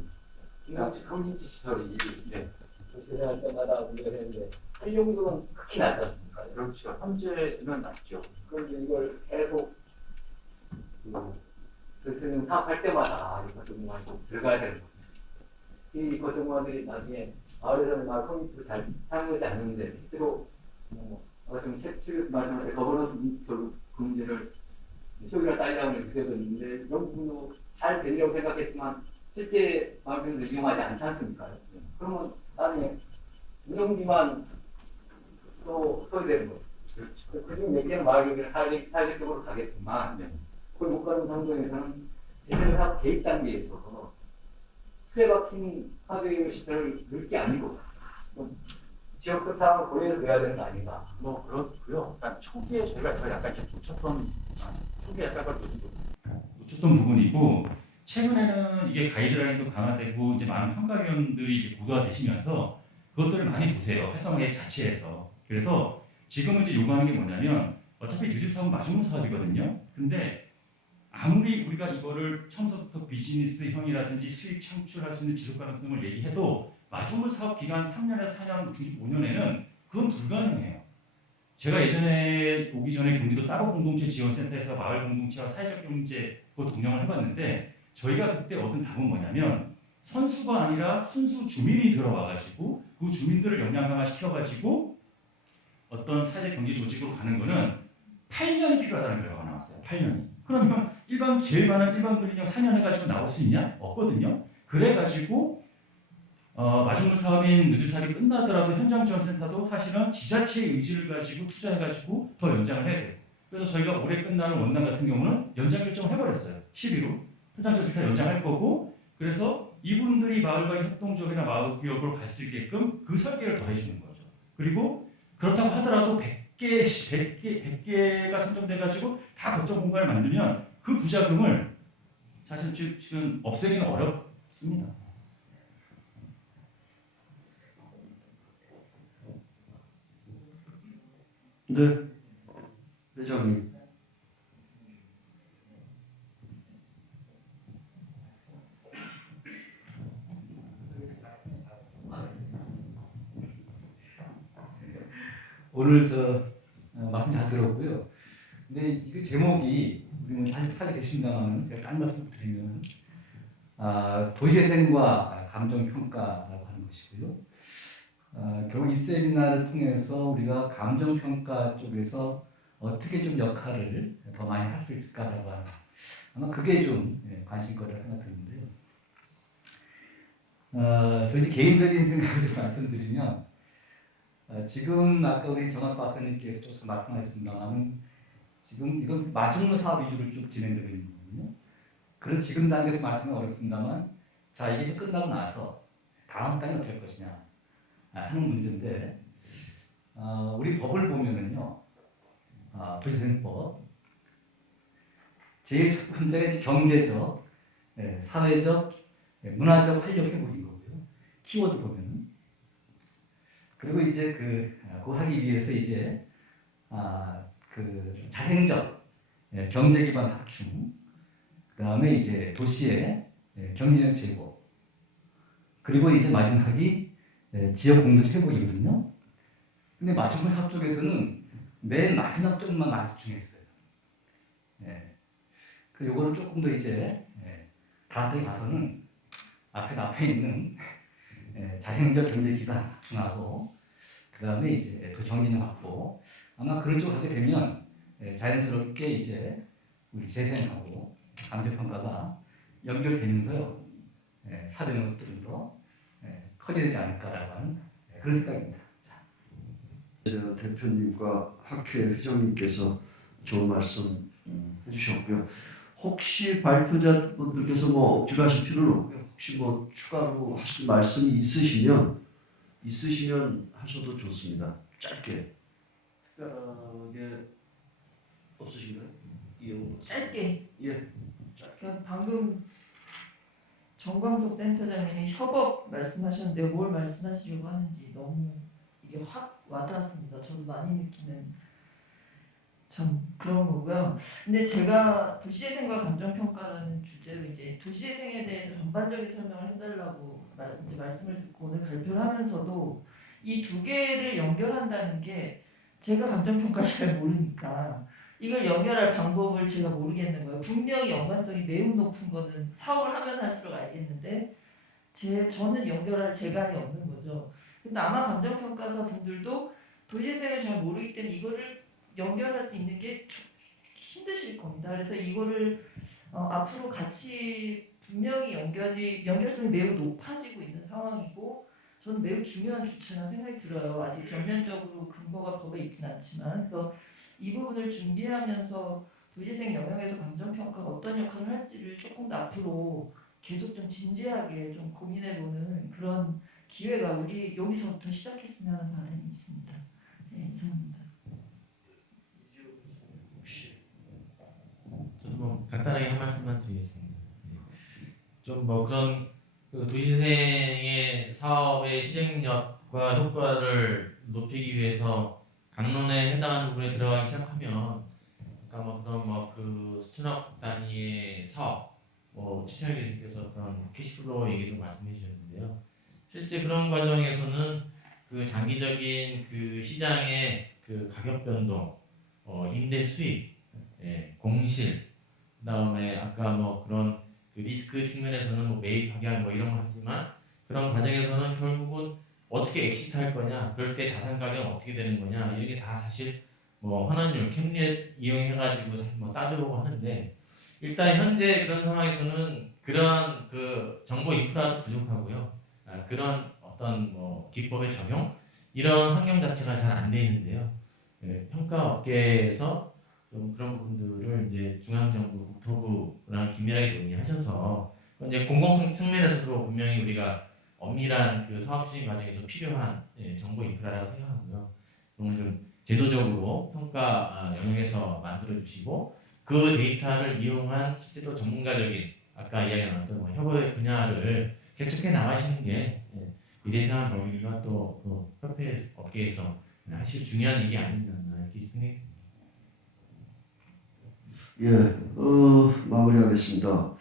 커뮤니티 시설이 조세할 때마다 문제가 되는데 활용도는 극히 낮지 않습니까? 그렇죠. 현재는 낮죠. 그런데 이걸 계속 조세는 사업할 때마다 이 거점공간이 꼭 들어가야 되는 거죠. 이 거점공간들이 나중에 마을에서는 마을 커뮤니티로 잘 사용하지 않는데 실제로 어떤 최근 말씀하신 거버넌스 그 문제를 쇼기가 딸려면 그대로 있는데 이런 부분도 잘 되리라고 생각했지만 실제 마을들도 이용하지 않지 않습니까? 그러면 나중에 운영비만 또 소외되는 거죠. 그렇죠. 그중 얘기는 마을교육을 사회적으로 가겠지만 그걸 못 가는 상황에서는 예전에 사업 계획 단계에 있어서 수혜 박힌 하드웨어 시설을 넣을 게 아니고 지역적 상황을 고려해서 넣어야 되는 거 아닌가? 뭐 그렇고요. 일단 초기에 저희가 약간 놓쳤던 초기에 약간 놓쳤던 부분이고 최근에는 이게 가이드라인도 강화되고 이제 많은 평가위원들이 이제 고도화되시면서 그것들을 많이 보세요. 활성화 계획 자체에서. 그래서 지금은 이제 요구하는 게 뭐냐면 어차피 뉴딜 사업은 마중물 사업이거든요. 근데 아무리 우리가 이거를 처음부터 비즈니스형이라든지 수익 창출할 수 있는 지속 가능성을 얘기해도 마중물 사업 기간 3년에서 4년, 5년에는 그건 불가능해요. 제가 예전에 오기 전에 경기도 따로 공동체 지원센터에서 마을 공동체와 사회적 경제 그거 동령을 해봤는데 저희가 그때 얻은 답은 뭐냐면 선수가 아니라 순수 주민이 들어와가지고 그 주민들을 역량 강화시켜가지고 어떤 사회적 경제 조직으로 가는 거는 8년이 필요하다는 결과가 나왔어요. 8년이. 그러면 제일 많은 일반 근린형 4년 해가지고 나올 수 있냐? 없거든요. 그래가지고 마중물 사업인 누들 사업이 끝나더라도 현장지원센터도 사실은 지자체의 의지를 가지고 투자해가지고 더 연장을 해야 돼요. 그래서 저희가 올해 끝나는 원단 같은 경우는 연장 결정을 해버렸어요. 12로 현장지원센터 연장할 거고 그래서 이분들이 마을과 협동조합이나 마을 기업으로 갈 수 있게끔 그 설계를 더해주는 거죠. 그리고 그렇다고 하더라도 100개가 선정돼가지고 다 거점 공간을 만들면 그 부작용을 사실 지금 없애기는 어렵습니다. 네, 회장님. 오늘 말씀 잘 들었고요. 근데 이거 제목이 우리 뭐 사실 계신다면 제가 딴 말씀 드리면 도시재생과 감정평가라고 하는 것이고요. 결국 이 세미나를 통해서 우리가 감정평가 쪽에서 어떻게 좀 역할을 더 많이 할 수 있을까라고 하는 아마 그게 좀 관심거리라 생각드는데요. 저 이제 개인적인 생각을 좀 말씀드리면 지금 아까 우리 정학수 박사님께서 조금 말씀하셨습니다만 지금 이건 마중물 사업 위주로 쭉 진행되고 있는 거거든요. 그래서 지금 단계에서 말씀은 어렵습니다만 자 이게 좀 끝나고 나서 다음 단계 어떻게 할 것이냐 하는 문제인데 우리 법을 보면은요 도시재생법 제일 첫 번째가 경제적, 사회적, 문화적 활력 회복인 거고요. 키워드 보면은 그리고 이제 그거 하기 위해서 이제 그 자생적 경제 기반 확충, 그 다음에 이제 도시의 경제력 제고, 그리고 이제 마지막이 지역 공동 회복이거든요. 근데 마지막 사업 쪽에서는 맨 마지막 쪽만 많이 집중했어요. 그 요거를 조금 더 이제 다음 때 가서는 앞에 있는 자생적 경제 기반 확충하고 그 다음에 이제 또 경제력 확보 아마 그런 쪽으로 하게 되면 자연스럽게 이제 우리 재생하고 감정평가가 연결되면서요 사회는 좀 더 커지지 않을까라고 하는 그런 생각입니다. 대표님과 학회 회장님께서 좋은 말씀 해주셨고요. 혹시 발표자분들께서 뭐 억지로 하실 필요는 없고요. 혹시 뭐 추가로 하실 말씀이 있으시면 하셔도 좋습니다. 짧게. 특별하게 없으신가요? 이영호 박사. 짧게. 예. 그냥 방금 정광석 센터장님이 협업 말씀하셨는데 뭘 말씀하시려고 하는지 너무 이게 확 와닿았습니다. 저도 많이 느끼는 참 그런 거고요. 근데 제가 도시재생과 감정평가라는 주제로 이제 도시재생에 대해서 전반적인 설명을 해달라고 이제 말씀을 듣고 오늘 발표를 하면서도 이 두 개를 연결한다는 게 제가 감정평가를 잘 모르니까 이걸 연결할 방법을 제가 모르겠는 거예요. 분명히 연관성이 매우 높은 거는 사업을 하면 할수록 알겠는데 저는 연결할 재간이 없는 거죠. 근데 아마 감정평가사 분들도 도시재생을 잘 모르기 때문에 이거를 연결할 수 있는 게 힘드실 겁니다. 그래서 이거를 앞으로 같이 분명히 연결성이 매우 높아지고 있는 상황이고 저는 매우 중요한 주체라 생각이 들어요. 아직 전면적으로 근거가 법에 있지는 않지만 그래서 이 부분을 준비하면서 도시재생 영역에서 감정평가가 어떤 역할을 할지를 조금 더 앞으로 계속 좀 진지하게 좀 고민해보는 그런 기회가 우리 여기서부터 시작했으면 하는 바람이 있습니다. 네, 이상입니다. 저도 뭐 간단하게 한 말씀만 드리겠습니다. 좀 뭐 그런 그 도시재생의 사업의 실행력과 효과를 높이기 위해서 강론에 해당하는 부분에 들어가기 시작하면 아까 뭐 그런 뭐 그 수천억 단위의 사업 뭐 최창희 교수께서 그런 캐시플로우 얘기도 말씀해 주셨는데요. 실제 그런 과정에서는 그 장기적인 그 시장의 그 가격 변동, 임대 수익, 공실, 그다음에 아까 뭐 그런 그 리스크 측면에서는 뭐 매입 확약 뭐 이런 거 하지만 그런 과정에서는 결국은 어떻게 엑시트할 거냐, 그럴 때 자산 가격은 어떻게 되는 거냐 이런 게 다 사실 뭐 환원율, 캠넷 이용해가지고 사실 뭐 따져보고 하는데 일단 현재 그런 상황에서는 그런 그 정보 인프라도 부족하고요. 그런 어떤 뭐 기법의 적용 이런 환경 자체가 잘 안 돼 있는데요. 평가 업계에서 좀 그런 부분들을 이제 중앙정부, 국토부랑 긴밀하게 논의하셔서 이제 공공 측면에서도 분명히 우리가 엄밀한 그 사업 추진 과정에서 필요한 정보 인프라라고 생각하고요. 그러면 좀 제도적으로 평가 영역에서 만들어 주시고 그 데이터를 이용한 실제로 전문가적인 아까 이야기 나눴던 뭐 협업의 분야를 개척해 나가시는 게 미래생활 범위가 또그 협회 업계에서 사실 중요한 일이 아닌가 이렇게 생각이 듭니다. 마무리하겠습니다.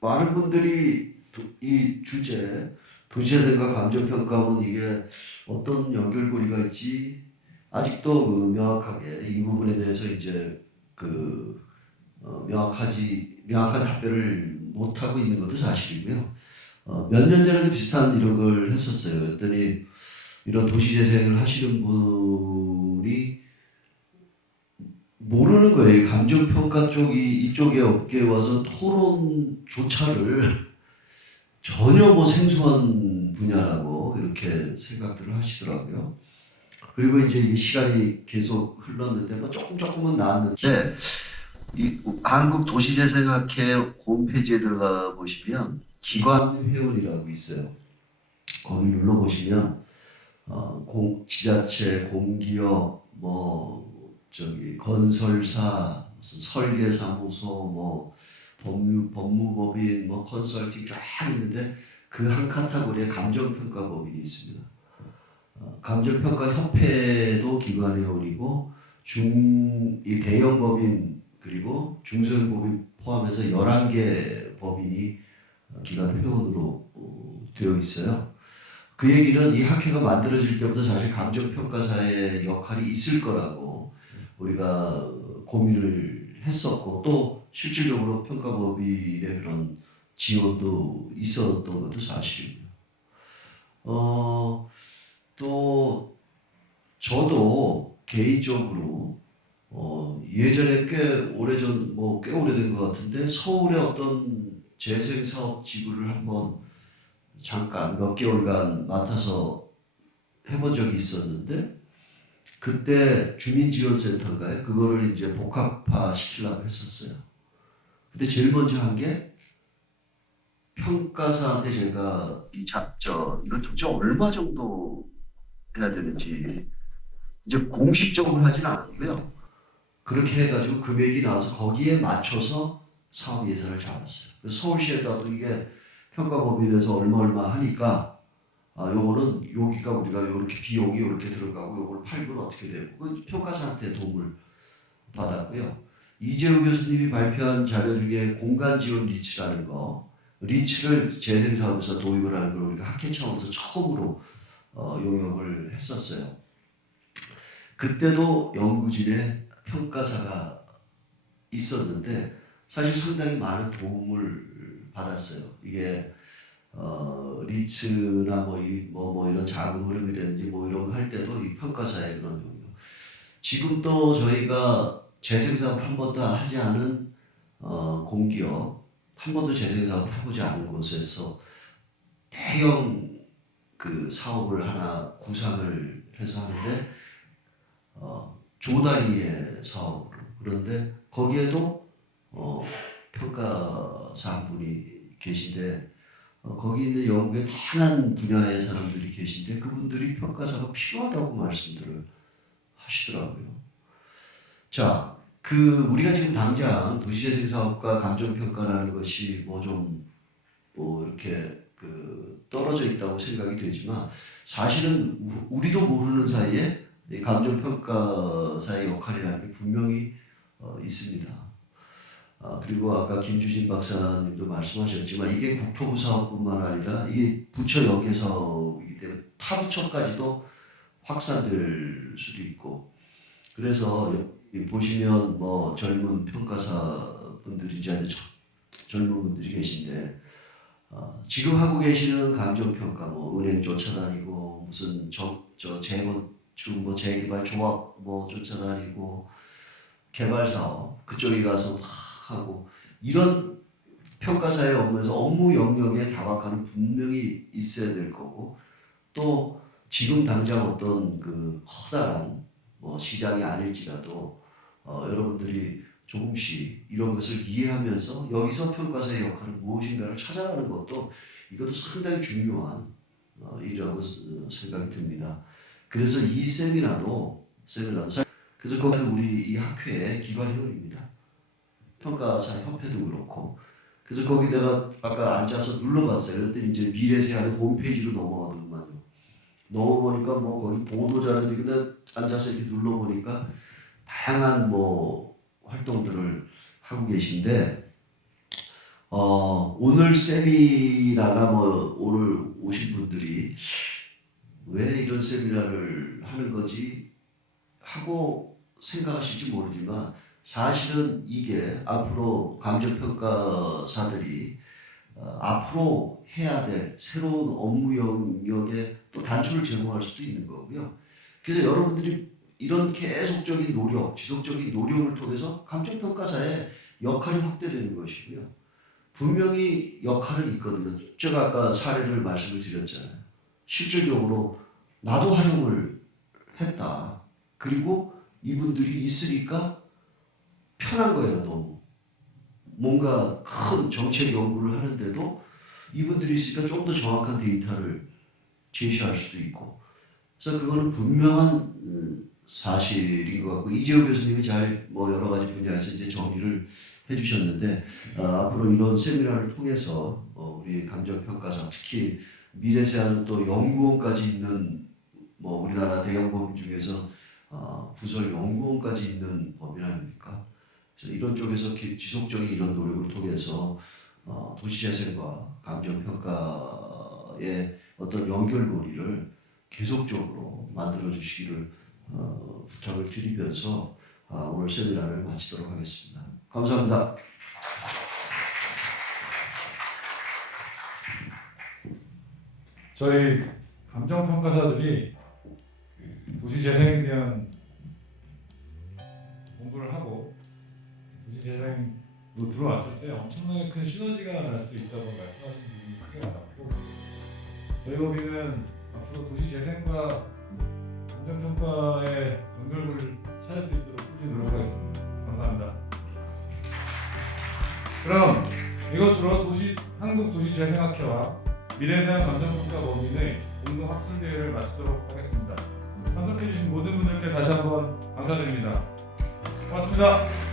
많은 분들이 이 주제 도시재생과 감정평가는 이게 어떤 연결고리가 있지 아직도 명확하게 이 부분에 대해서 이제 명확한 답변을 못 하고 있는 것도 사실이고요. 몇 년 전에도 비슷한 이런 걸 했었어요. 그랬더니 이런 도시재생을 하시는 분이 모르는 거예요. 감정평가 쪽이 이쪽에 업계에 와서 토론조차를 전혀 뭐 생소한 분야라고 이렇게 생각들을 하시더라고요. 그리고 이제 이 시간이 계속 흘렀는데 뭐 조금은 나았는데 이 한국도시재생학회 홈페이지에 들어가 보시면 기관 회원이라고 있어요. 거기 눌러 보시면 지자체, 공기업, 건설사, 무슨 설계사무소, 법무법인, 컨설팅 쫙 있는데 그 한 카테고리에 감정평가법인이 있습니다. 감정평가협회도 기관회원이고 이 대형법인 그리고 중소형법인 포함해서 11개 법인이 기관회원으로 되어 있어요. 그 얘기는 이 학회가 만들어질 때부터 사실 감정평가사의 역할이 있을 거라고 우리가 고민을 했었고 또 실질적으로 평가법인의 그런 지원도 있었던 것도 사실입니다. 또 저도 개인적으로 예전에 꽤 오래된 것 같은데 서울의 어떤 재생사업 지구를 한번 잠깐 몇 개월간 맡아서 해본 적이 있었는데 그때 주민지원센터인가요? 그거를 이제 복합화 시키려고 했었어요. 근데 제일 먼저 한 게 평가사한테 제가 이거 도대체 얼마 정도 해야 되는지 이제 공식적으로 하진 않았고요. 그렇게 해가지고 금액이 나와서 거기에 맞춰서 사업 예산을 잡았어요. 그래서 서울시에다도 이게 평가법인에서 얼마 하니까 요거는 여기가 우리가 요렇게 비용이 요렇게 들어가고 요걸 팔면 어떻게 되고 그 평가사한테 도움을 받았고요. 이재우 교수님이 발표한 자료 중에 공간지원 리츠라는 거 리츠를 재생사업에서 도입을 하는 걸 우리가 학회 차원에서 처음으로 용역을 했었어요. 그때도 연구진에 평가사가 있었는데 사실 상당히 많은 도움을 받았어요. 이게 리츠나 이런 자금 흐름이라든지 이런 거 할 때도 이 평가사의 그런 용역. 지금 또 저희가 재생사업을 한 번도 하지 않은 공기업, 한 번도 재생사업을 해보지 않은 곳에서 대형 사업을 하나 구상을 해서 하는데 조 단위의 사업으로 그런데 거기에도 평가사 한 분이 계신데 거기 있는 연구에 다양한 분야의 사람들이 계신데 그분들이 평가사가 필요하다고 말씀들을 하시더라고요. 자, 우리가 지금 당장 도시재생사업과 감정평가라는 것이 이렇게 떨어져 있다고 생각이 되지만 사실은 우리도 모르는 사이에 감정평가사의 역할이라는 게 분명히 있습니다. 그리고 아까 김주진 박사님도 말씀하셨지만 이게 국토부 사업뿐만 아니라 이게 부처 연계 사업이기 때문에 타부처까지도 확산될 수도 있고 그래서 보시면 젊은 평가사분들이 이제 젊은 분들이 계신데 지금 하고 계시는 감정평가 은행 쫓아다니고 무슨 재건축 재개발 조합 쫓아다니고 개발사업 그쪽에 가서 막 하고 이런 평가사의 업무에서 업무 영역에 다각화는 분명히 있어야 될 거고 또 지금 당장 어떤 커다란 시장이 아닐지라도 여러분들이 조금씩 이런 것을 이해하면서 여기서 평가사의 역할은 무엇인가를 찾아가는 것도 이것도 상당히 중요한 일이라고 생각이 듭니다. 그래서 이 세미나도 그래서 거기 우리 이 학회의 기관회원입니다. 평가사 협회도 그렇고 그래서 거기 내가 아까 앉아서 눌러봤어요. 그랬더니 이제 미래세안의 홈페이지로 넘어가더만요. 넘어보니까 뭐 거기 보도자료도 있는데 앉아서 이렇게 눌러보니까 다양한 뭐 활동들을 하고 계신데 오늘 세미나가 뭐 오늘 오신 분들이 왜 이런 세미나를 하는 건지 하고 생각하실지 모르지만 사실은 이게 앞으로 감정평가사들이 앞으로 해야 될 새로운 업무 영역에 또 단초를 제공할 수도 있는 거고요. 그래서 여러분들이 이런 계속적인 노력, 지속적인 노력을 통해서 감정평가사의 역할이 확대되는 것이고요. 분명히 역할은 있거든요. 제가 아까 사례를 말씀을 드렸잖아요. 실질적으로 나도 활용을 했다. 그리고 이분들이 있으니까 편한 거예요, 너무. 뭔가 큰 정책 연구를 하는데도 이분들이 있으니까 좀 더 정확한 데이터를 제시할 수도 있고. 그래서 그거는 분명한 사실인 것 같고 이재호 교수님이 잘 뭐 여러 가지 분야에서 이제 정리를 해주셨는데 앞으로 이런 세미나를 통해서 우리 감정평가사 특히 미래세안은 또 연구원까지 있는 뭐 우리나라 대형 법인 중에서 부설 연구원까지 있는 법인 아닙니까? 그래서 이런 쪽에서 지속적인 이런 노력을 통해서 도시재생과 감정평가의 어떤 연결고리를 계속적으로 만들어 주시기를 부탁을 드리면서 오늘 세미나를 마치도록 하겠습니다. 감사합니다. 저희 감정평가사들이 도시재생에 대한 공부를 하고 도시재생으로 들어왔을 때 엄청나게 큰 시너지가 날 수 있다고 말씀하신 분이 크게 많았고 저희 법인은 앞으로 도시재생과 감정평가의 연결고리를 찾을 수 있도록 꾸준히 노력하겠습니다. 감사합니다. 그럼 이것으로 한국도시재생학회와 미래세안 감정평가 법인의 공동학술대회를 마치도록 하겠습니다. 참석해주신 모든 분들께 다시 한번 감사드립니다. 고맙습니다.